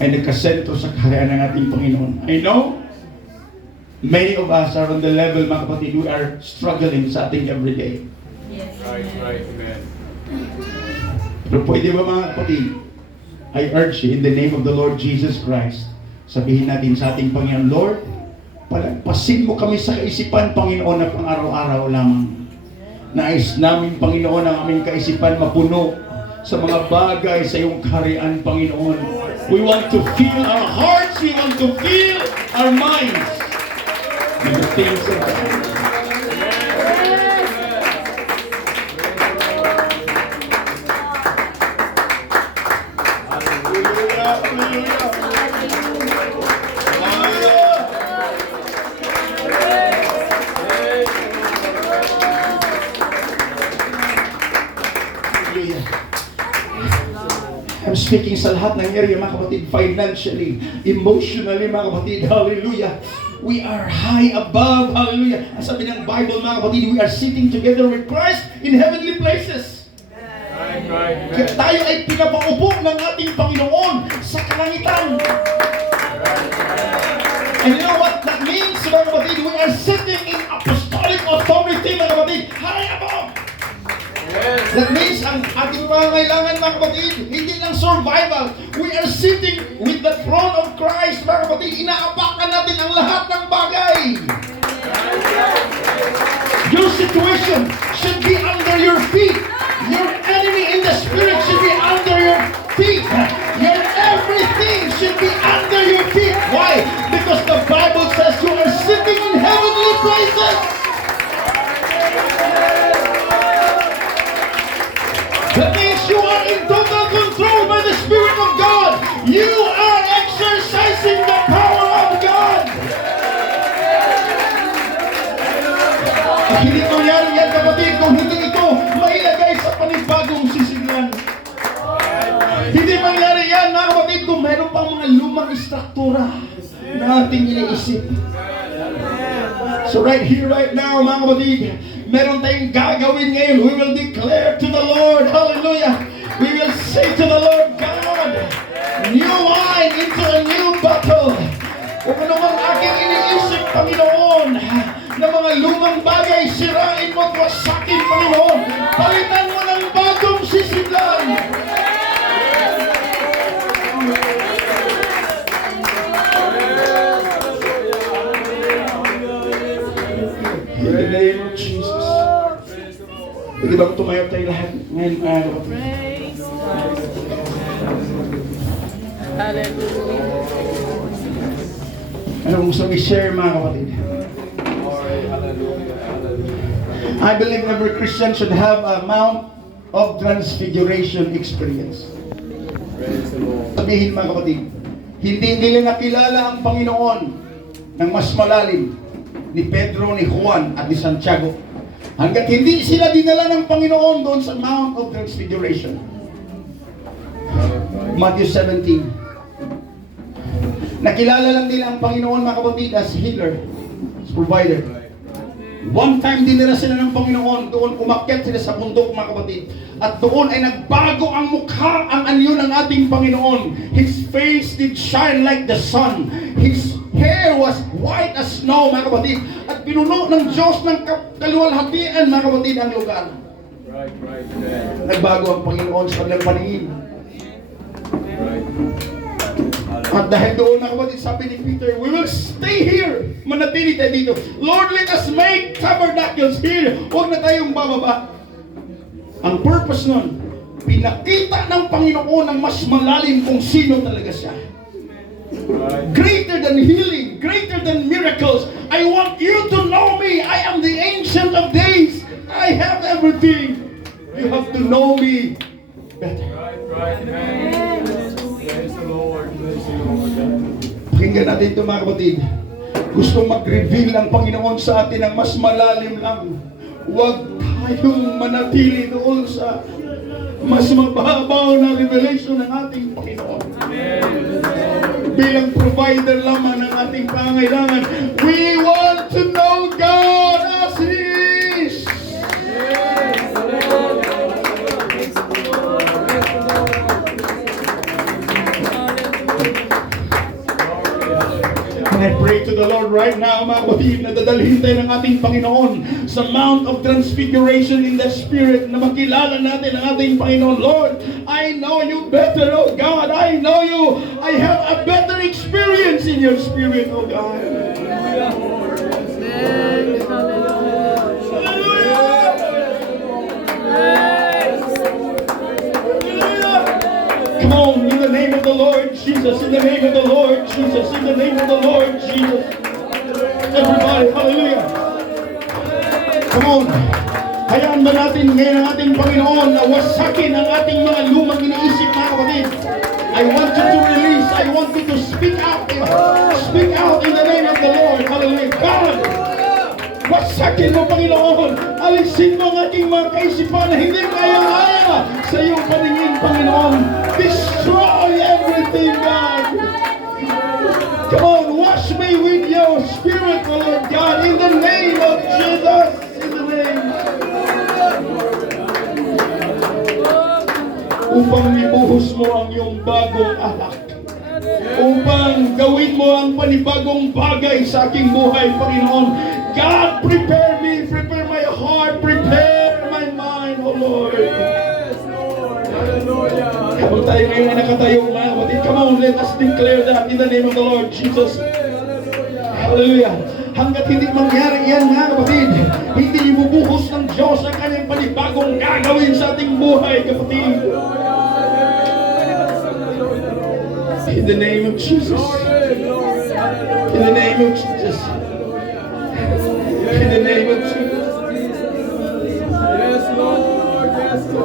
ay nagkasentro sa kaharian ng ating Panginoon. I know many of us are on the level, mga kapatid, we are struggling sa ating everyday. Right, right, amen. Pero pwede ba mga kapatid, I urge you in the name of the Lord Jesus Christ, sabihin natin sa ating Panginoon, Lord, palagpasin mo kami sa kaisipan, Panginoon, na pang araw-araw lamang. Nais namin, Panginoon, ang aming kaisipan mapuno sa mga bagay sa iyong kaharian, Panginoon. We want to fill our hearts, we want to fill our minds with the things of God. Hallelujah, hallelujah. Hallelujah. I'm speaking sa lahat ng area, mga kapatid, financially, emotionally, mga kapatid, hallelujah. We are high above, hallelujah. Ang sabi ng Bible, mga kapatid, we are sitting together with Christ in heavenly places. Right, right, Kaya amen. tayo ay pinapaupo ng ating Panginoon sa kalangitan. And you know what that means, mga kapatid? We are sitting in apostolic authority, mga kapatid, high above. Yes. That means ang ating pangangailangan, mga kapatid, hindi lang survival. We are sitting with the throne of Christ, mga kapatid. Inaapakan natin ang lahat ng bagay. Your situation should be under your feet. Your enemy in the spirit should be under your feet. Your everything should be under your feet. Why? Because the Bible says you are sitting in heavenly places. That means you are in total control by the Spirit of God. You are exercising the power of God. Hindi mangyari yan, kapatid, kung hindi ito mailagay sa panibagong sisiglan. Hindi mangyari yan, mga kapatid, kung meron pang mga lumang istruktura na ating iniisip. So right here, right now, mga kapatid, meron tayong gagawin ngayon. We will declare to the Lord, hallelujah. We will say to the Lord, God, new wine into a new bottle. Kung ano man aking iniisip, Panginoon, na mga lumang bagay, sirain mo at wasakin, Panginoon. Palitan mo ng bagong sisidlan. In the name of Jesus. Pwede bang tumayo tayo lahat ngayon, mga kapatid? Praise God. Hallelujah. Ano gusto i-share, mga kapatid? I believe every Christian should have a Mount of Transfiguration experience. Sabihin, mga kapatid, hindi nila nakilala ang Panginoon ng mas malalim ni Pedro, ni Juan, at ni Santiago hanggat hindi sila dinala ng Panginoon doon sa Mount of Transfiguration. Matthew 17. Nakilala lang nila ang Panginoon, mga kapatid, as healer, as provider. One time dinala sila ng Panginoon, doon umakyat sila sa bundok, mga kapatid. At doon ay nagbago ang mukha, ang anyo ng ating Panginoon. His face did shine like the sun. His hair was white as snow, mga kapatid. At pinuno ng Diyos ng kaluwalhatian, mga kapatid, ang lugar. Nagbago ang Panginoon sa kanilang paningin. At dahil doon, mga kapatid, sabi ni Peter, we will stay here. Manatili tayo dito. Lord, let us make tabernacles here. Huwag na tayong bababa. Ang purpose nun, pinakita ng Panginoon ang mas malalim kung sino talaga siya. Greater than healing, greater than miracles. I want you to know me. I am the Ancient of Days. I have everything. You have to know me better. Pakinggan natin ito, mga kapatid. Gustong mag-reveal ang Panginoon sa atin ng mas malalim lang. Huwag tayong manatili doon sa mas mababaw na revelation ng ating Panginoon. Bilang provider lamang ng ating pangailangan, we want to know God as He is. I pray to the Lord right now, mga kapatid, na dadalhin tayo ng ating Panginoon sa Mount of Transfiguration in the Spirit, na makilala natin ang ating Panginoon. Lord, I know you better, oh God. I know you. I have a better experience in your Spirit, oh God. Amen. Hallelujah. Come on, in the name of the Lord Jesus, in the name of the Lord Jesus, in the name of the Lord Jesus. Everybody, hallelujah. Come on. Hayaan ba natin ngayon ang ating Panginoon na wasakin ang ating mga lumang iniisip, mga kapatid. I want you to release, I want you to speak out. Speak out in the name of the Lord. Hallelujah. God, wasakin mo, Panginoon. Alisin mo ang ating mga kaisipan na hindi kaya-kaya sa iyong paningin, Panginoon. Destroy everything, God. Come on, wash me with your Spirit, O Lord God, in the name of Jesus. In the name. Upang ibuhos mo ang iyong bagong alak. Upang gawin mo ang panibagong bagay sa aking buhay, Panginoon. God, prepare me, prepare my heart, prepare my mind, O Lord. Habang tayo ngayon ay nakatayo, mga kapatid, come on, let us declare that in the name of the Lord Jesus. Hallelujah. Hanggat hindi mangyari yan, mga kapatid, hindi ibubuhos ng Diyos ang kanyang panibagong gagawin sa ating buhay, kapatid. In the name of Jesus. In the name of Jesus. In the name of Jesus.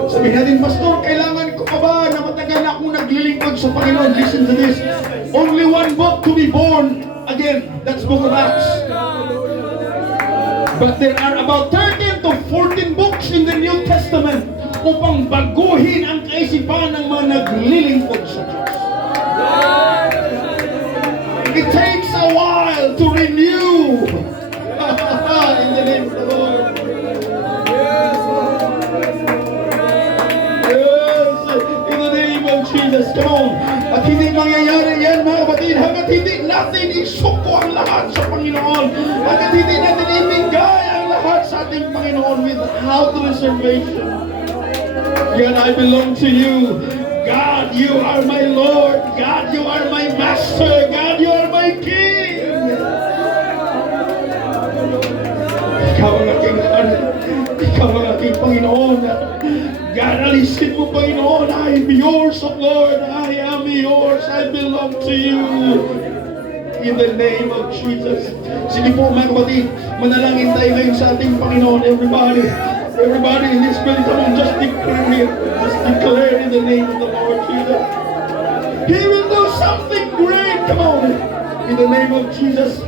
Sabihin natin, Pastor, kailangan ko pa ba na matagal na akong naglilingkod sa Panginoon? Listen to this. Only one book to be born again. That's Book of Acts. But there are about 13 to 14 books in the New Testament upang baguhin ang kaisipan ng mga naglilingkod sa Diyos. It takes a while to renew Jesus. Come on. At hindi mangyayari yan, mga kapatid, hanggat hindi natin isuko ang lahat sa Panginoon. Hanggat hindi natin ibigay ang lahat sa ating Panginoon without reservation. God, I belong to you. God, you are my Lord. God, you are my Master. God, you are my King. Ikaw ang aking Ikaw ang aking Panginoon. God, alisin mo, Panginoon. I am yours, oh Lord. I am yours. I belong to you. In the name of Jesus. Sige po, mga kapatid, manalangin tayo ngayon sa ating Panginoon. Everybody in this building, come on, just declare it. Just declare in the name of the Lord Jesus. He will do something great. Come on. In the name of Jesus.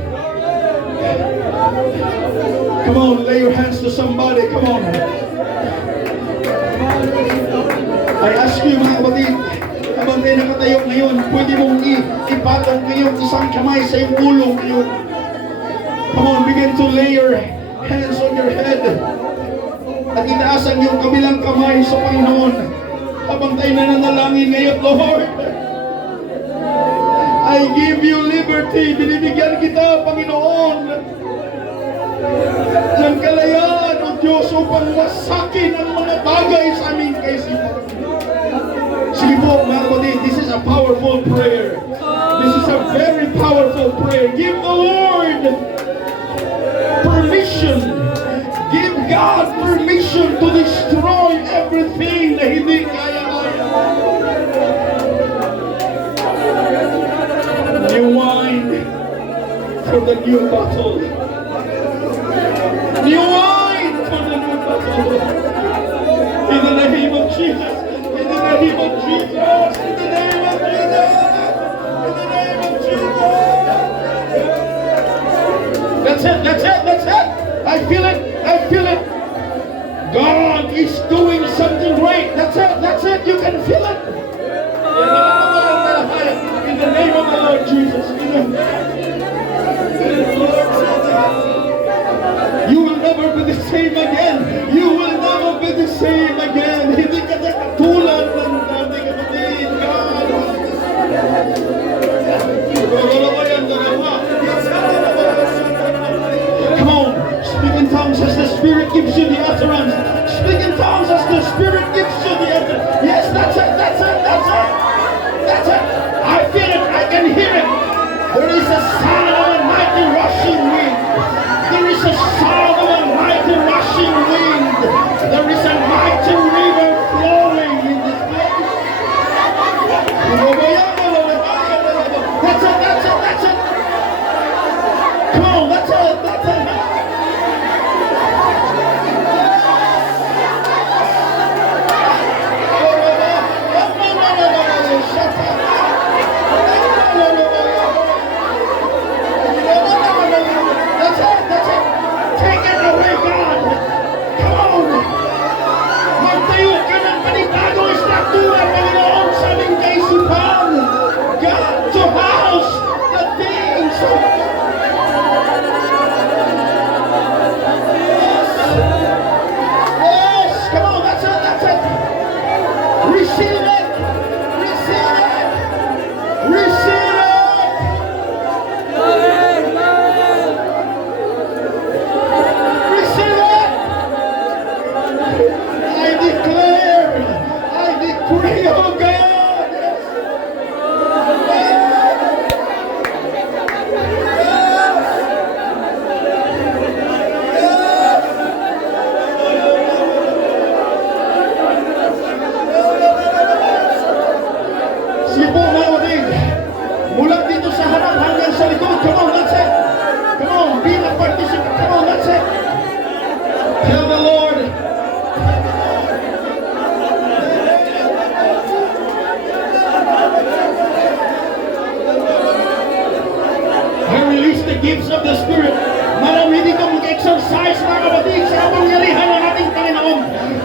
Come on, lay your hands to somebody. Come on. I ask you, mga kapatid, habang kayo nakatayo ngayon, pwede mong ipatong ngayong isang kamay sa iyong ulo ngayon. Come on, begin to lay your hands on your head. At itaas ang iyong kabilang kamay sa Panginoon. Habang tayo nananalangin ngayon, Lord, I give you liberty. Binibigyan kita, Panginoon, ng kalayaan, O Diyos, upang wasakin ang mga bagay sa aming kaisipan. Sige po, mga kapatid, this is a powerful prayer. This is a very powerful prayer. Give the Lord permission. Give God permission to destroy everything na hindi kaya-kaya. New wine for the new battle. New wine for the new battle. In the name of Jesus. In the name of Jesus. In the name of Jesus. In the name of Jesus. That's it. That's it. That's it. I feel it. I feel it. God is doing something great. That's it. That's it. You can feel it. In the name of the Lord Jesus. You will never be the same again. You will never be the same again. Hindi ka na katulad ng dating kapatid. God. Come on. Speak in tongues as the Spirit gives you the utterance. Speak in tongues as the Spirit gives you the utterance. Yes, that's it. That's it. That's it. That's it. I feel it. I can hear it. There is a sound of a mighty rushing wind. There is a sound of a mighty rushing wind. There is a mighty river flowing in this place. That's it. That's it. That's it. Come on. That's it. That's it. That's it, that's it. Take it away, God. Come on. Magtayo ka ng panibagong estruktura, Panginoon, sa aming kaisipan. God, to house the things of Yes, come on, that's it, that's it. Receive it. Receive it. Receive it. Receive it. I declare, I decree, oh God. Sige po, mga kapatid. Mula dito sa harap hanggang sa likod. Come on, that's it. Come on, be a participant. Come on, that's it. Tell the Lord. I release the gifts of the Spirit. Marami dito mag-exercise, mga kapatid, sa kapangyarihan ng ating Panginoon.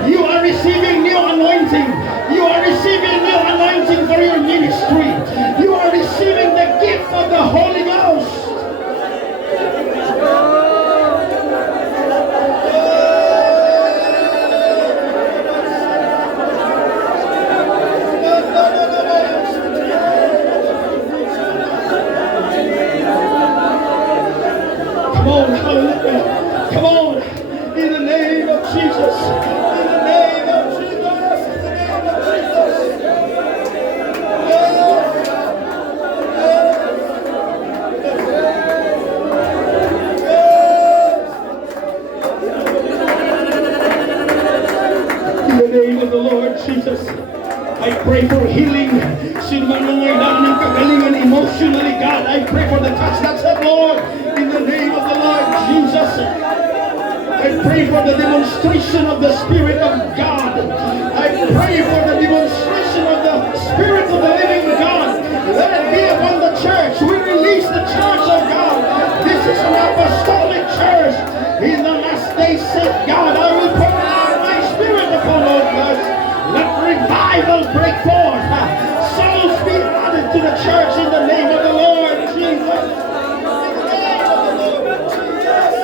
You are receiving new anointing. You are receiving new anointing for your ministry. You are receiving the gift of the Holy Ghost. I pray for healing. Sino man nangailangan ng kagalingan emotionally, God, I pray for the touch. That's it, Lord. In the name of the Lord Jesus. I pray for the demonstration of the Spirit of God. I pray for the demonstration of the Spirit of the living God. Let it be upon the church. We release the church of God. This is an apostolic church. In the last days, said God, I will pour out my Spirit upon all flesh. Let revival break forth. Souls be added to the church in the name of the Lord Jesus. In the name of the Lord Jesus.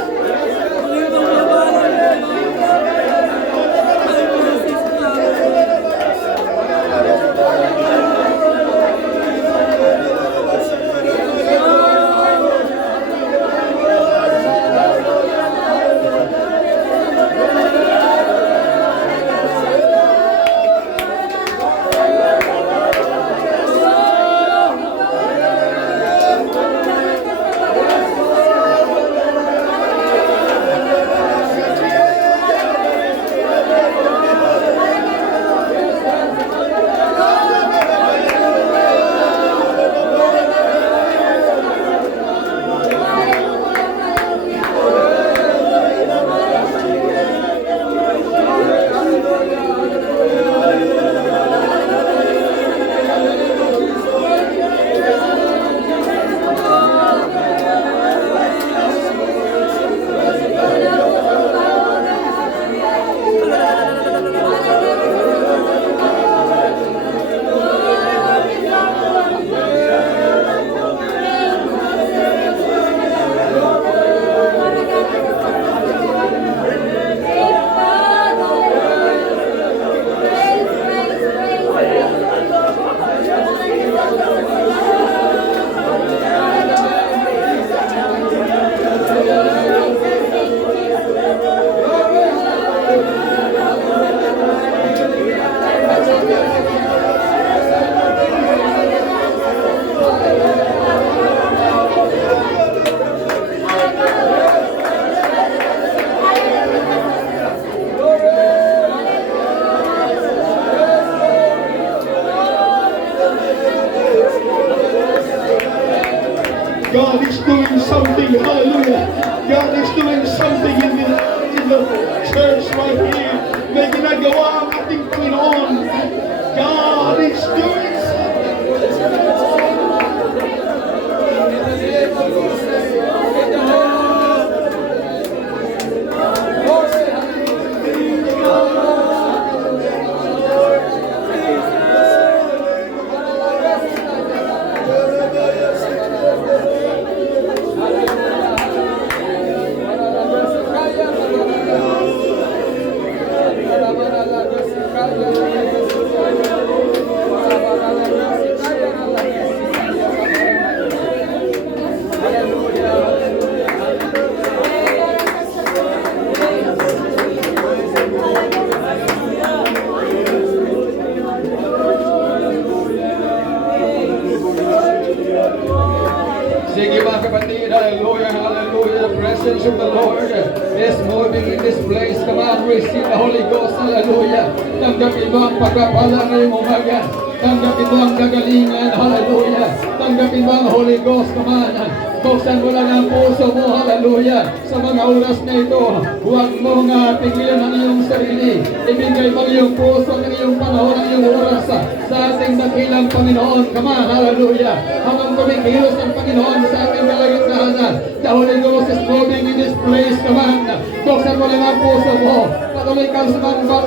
God is doing something, hallelujah. God is doing something in the church right here. May ginagawa ang ating Panginoon. God is doing Sige mga kapatid, hallelujah, hallelujah. The presence of the Lord is moving in this place. Come on, receive the Holy Ghost, hallelujah. Tanggapin mo ang pagpapala ngayong umaga. Tanggapin mo ang kagalingan, hallelujah. Tanggapin mo ang Holy Ghost, come on. Buksan mo lang ang puso mo, hallelujah. Sa mga oras na ito, huwag mo nga pigilan ang iyong sarili. Ibigay mo ang iyong puso, ang iyong panahon, ang iyong oras sa ating dakilang Panginoon. Come on, hallelujah. Habang kumikilos ang Panginoon sa ating kalagitnaan, the Holy Ghost is moving in this place. Come on, buksan mo lang ang puso mo. Patuloy kang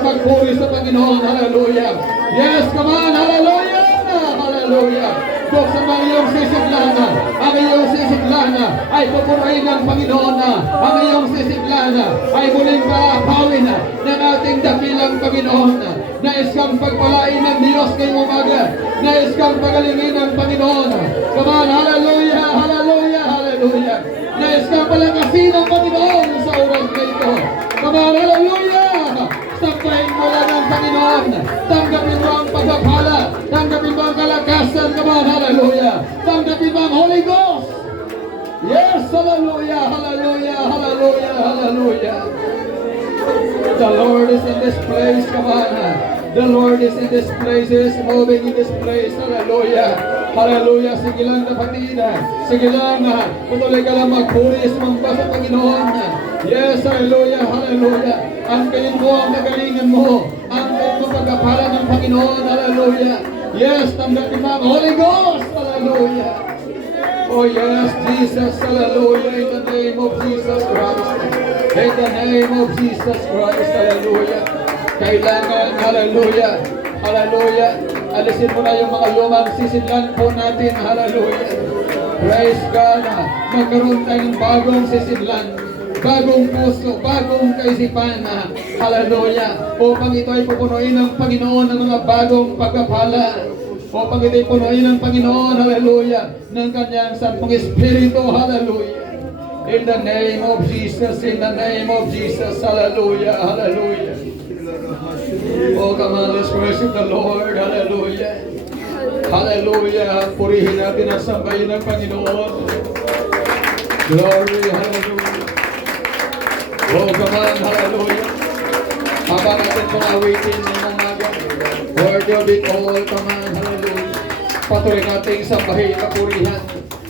magpuri sa Panginoon, hallelujah. Yes, come on, hallelujah, hallelujah. Buksan mo ang iyong sisiglana. Ang iyong sisiglana ay pupurahin ng Panginoon na. Ang iyong sisiglana ay muling paapawin ng ating dakilang Panginoon. Nais kang pagpalain ng Diyos ngayong umaga. Nais kang pagalingin ng Panginoon. Come on, hallelujah, hallelujah, hallelujah. Nais kang palakasin ng Panginoon sa oras na ito. Come on, hallelujah. Sampahin mo lang ang Panginoon. Tanggapin mo ang pagpapala. Tanggapin mo ang kalakasan. Come on, hallelujah. Tanggapin mo ang Holy Ghost. Yes, hallelujah, hallelujah, hallelujah, hallelujah. The Lord is in this place. Come on. The Lord is in this place, is moving in this place. Hallelujah. Hallelujah. Sige lang kapatid. Sige lang. Patuloy ka lang magpuri, sumamba sa Panginoon. Yes, hallelujah, hallelujah. Ang kayo mo, ang nagalingan mo. Ang kayo mo pagkapala ng Panginoon. Hallelujah. Yes, tanggapin mo ang Holy Ghost. Hallelujah. Oh yes, Jesus, hallelujah. In the name of Jesus Christ. In the name of Jesus Christ, hallelujah. Kailangan, hallelujah, hallelujah. Alisin mo na yung mga lumang sisidlan po natin, hallelujah. Praise God. Magkaroon tayo ng bagong sisidlan, bagong puso, bagong kaisipan, hallelujah. Upang ito ay pupunuin ng Panginoon ng mga bagong pagpapala. Upang ito ay punuin ng Panginoon, hallelujah, ng kanyang sampung Espiritu, hallelujah. In the name of Jesus, in the name of Jesus, hallelujah, hallelujah. Oh, come on, let's worship the Lord, hallelujah. Hallelujah, purihin natin ang sambahin ng Panginoon. Glory, hallelujah. Oh, come on, hallelujah. Habang natin kung awitin ng umaga, Lord, you'll be all, come on, hallelujah. Patuloy nating sambahin, kapurihan,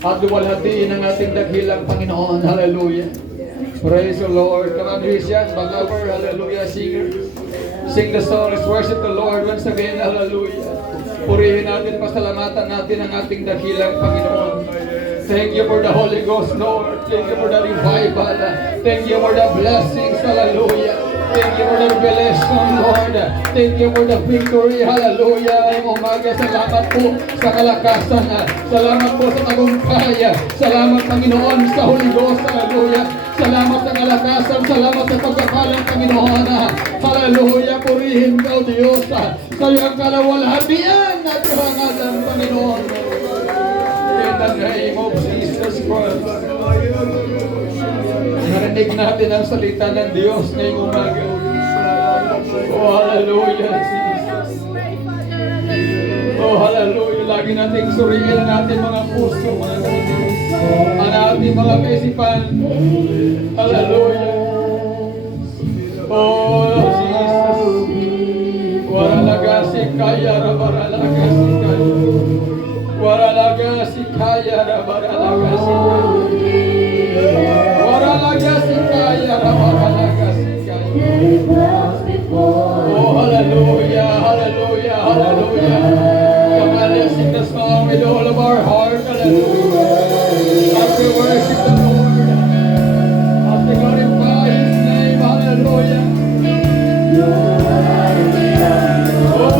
at luwalhatiin ang ating dakilang Panginoon, hallelujah. Praise the Lord. Come on, Christian, mag-over, hallelujah, singers. Sing the song, let's worship the Lord once again, hallelujah. Purihin natin, pasalamatan natin ang ating dakilang Panginoon. Thank you for the Holy Ghost, Lord. Thank you for the revival. Thank you for the blessings, hallelujah. Thank you for the revelation, Lord. Thank you for the victory, hallelujah. Ngayong umaga, salamat po sa kalakasan. Salamat po sa tagumpay. Salamat, Panginoon, sa Holy Ghost, hallelujah. Salamat sa kalakasan, salamat sa pagkakalang Panginoon. Hallelujah, purihin ka, O Diyos. Sa iyong kalawalhatian at karangalan, Panginoon. In the name of Jesus Christ. Narinig natin ang salita ng Diyos ngayong umaga. Oh, hallelujah, Jesus. Oh, hallelujah. Lagi nating suriin ang ating mga puso, mga kapatid. Ang ating mga kaisipan. Hallelujah. Oh, Jesus. Waralaga si kaya, waralaga si kaya. Waralaga si kaya, waralaga si kaya. Waralaga si kaya, waralaga si kaya. Oh, hallelujah, hallelujah, hallelujah. Come on, let's sing the song with all of our heart. Hallelujah. As we worship the Lord, as we glorify His name, hallelujah. Oh,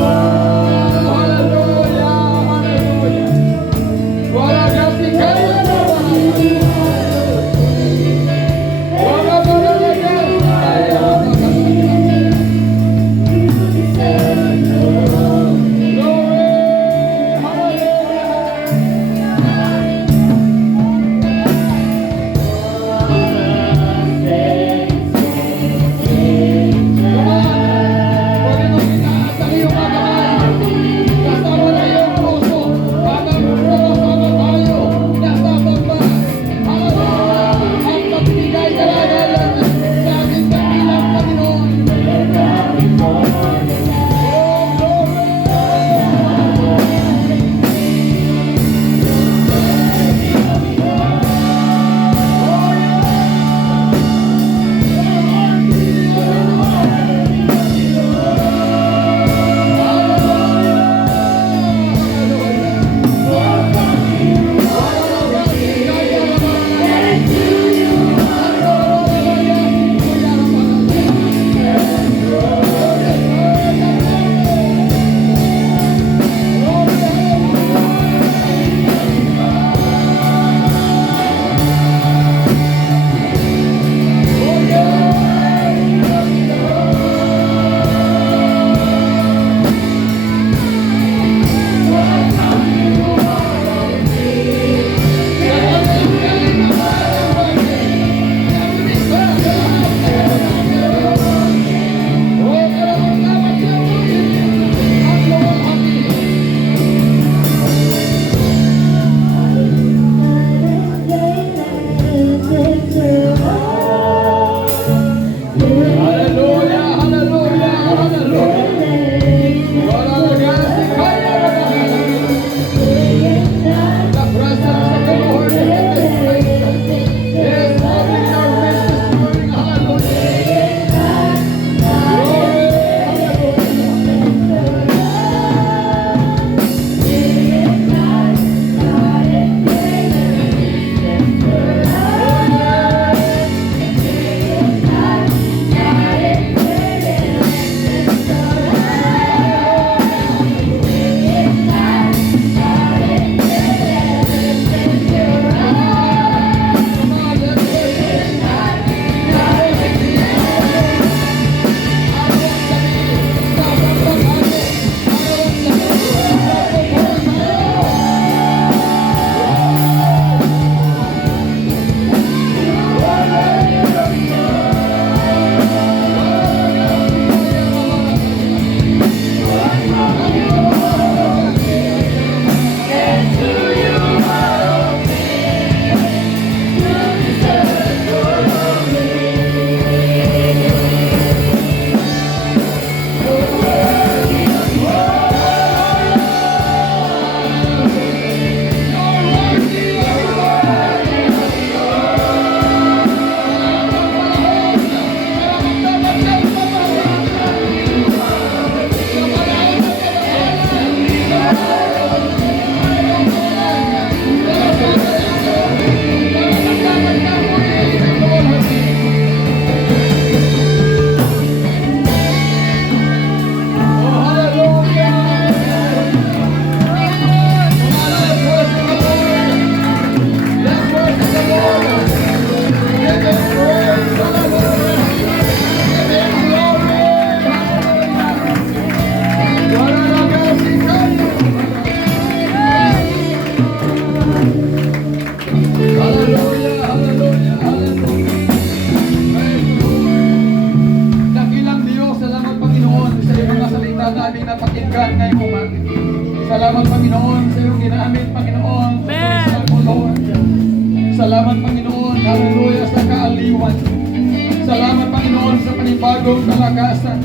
Salamat, Panginoon, sa iyong ginamit, Panginoon. Amen. Sa mo, Lord. Salamat, Panginoon, hallelujah, sa kaaliwan. Salamat, Panginoon, sa panibagong kalakasan.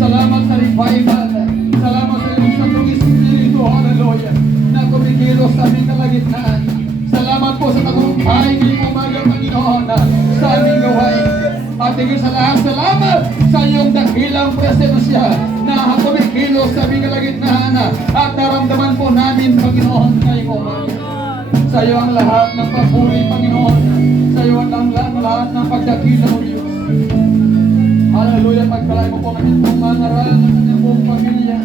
Salamat sa revival. Salamat sa iyong Santong Espiritu, hallelujah, na kumikilos sa aming kalagitnaan. Salamat po sa tagumpay ngayong umaga, Panginoon, sa aming gawain. At higit sa lahat, salamat sa iyong dakilang presensya na kumikilos sa aming kalagitnaan at naramdaman po namin, Panginoon, ngayong umaga. Sa iyo ang lahat ng papuri, Panginoon. Sa iyo ang lahat ng pagdakila, O Diyos. Hallelujah, pagpalain mo po namin pong mga ngaral ng kanyang buong pamilya,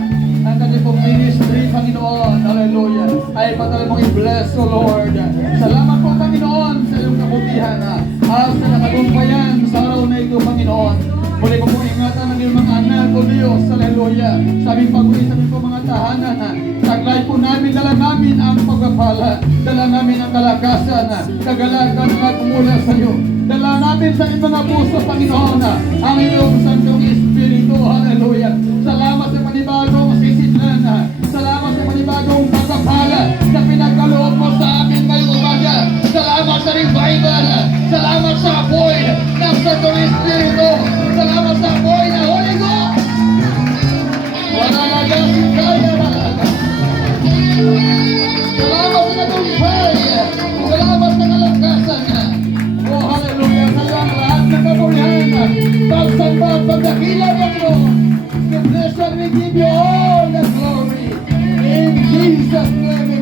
ang kanyang pong ministry, Panginoon. Hallelujah. Ay patuloy mong i-bless, O Lord. Salamat po, Panginoon, sa iyong kabutihan. At sa nakagumpayan sa araw na ito, Panginoon. Muli po pong ingatan ng iyong mga anak, O Diyos. Hallelujah. Sa aming paguli, sa aming pong mga tahanan. Taglay po namin, dala namin ang pagpapala. Dala namin ang kalakasan. Kagalakan at mula sa iyo. Dala natin sa ibang mga puso, Panginoon, ang iyong Santong Espiritu. Hallelujah. Salamat sa panibagong sisidlan. Salamat sa panibagong pagpapala na pinagkaloob mo sa amin ngayong umaga. Salamat sa revival. Salamat sa apoy ng Santong Espiritu. Salamat sa apoy ng Holy Ghost. Wala na gasing kaya malaga. Salamat sa tagumpay. Salamat sa kalakasan. Oh, hallelujah. Salamat lahat ng kabulihan. Pagsamba at pagdakila, Panginoon. We bless and we give you all the glory. In Jesus' name.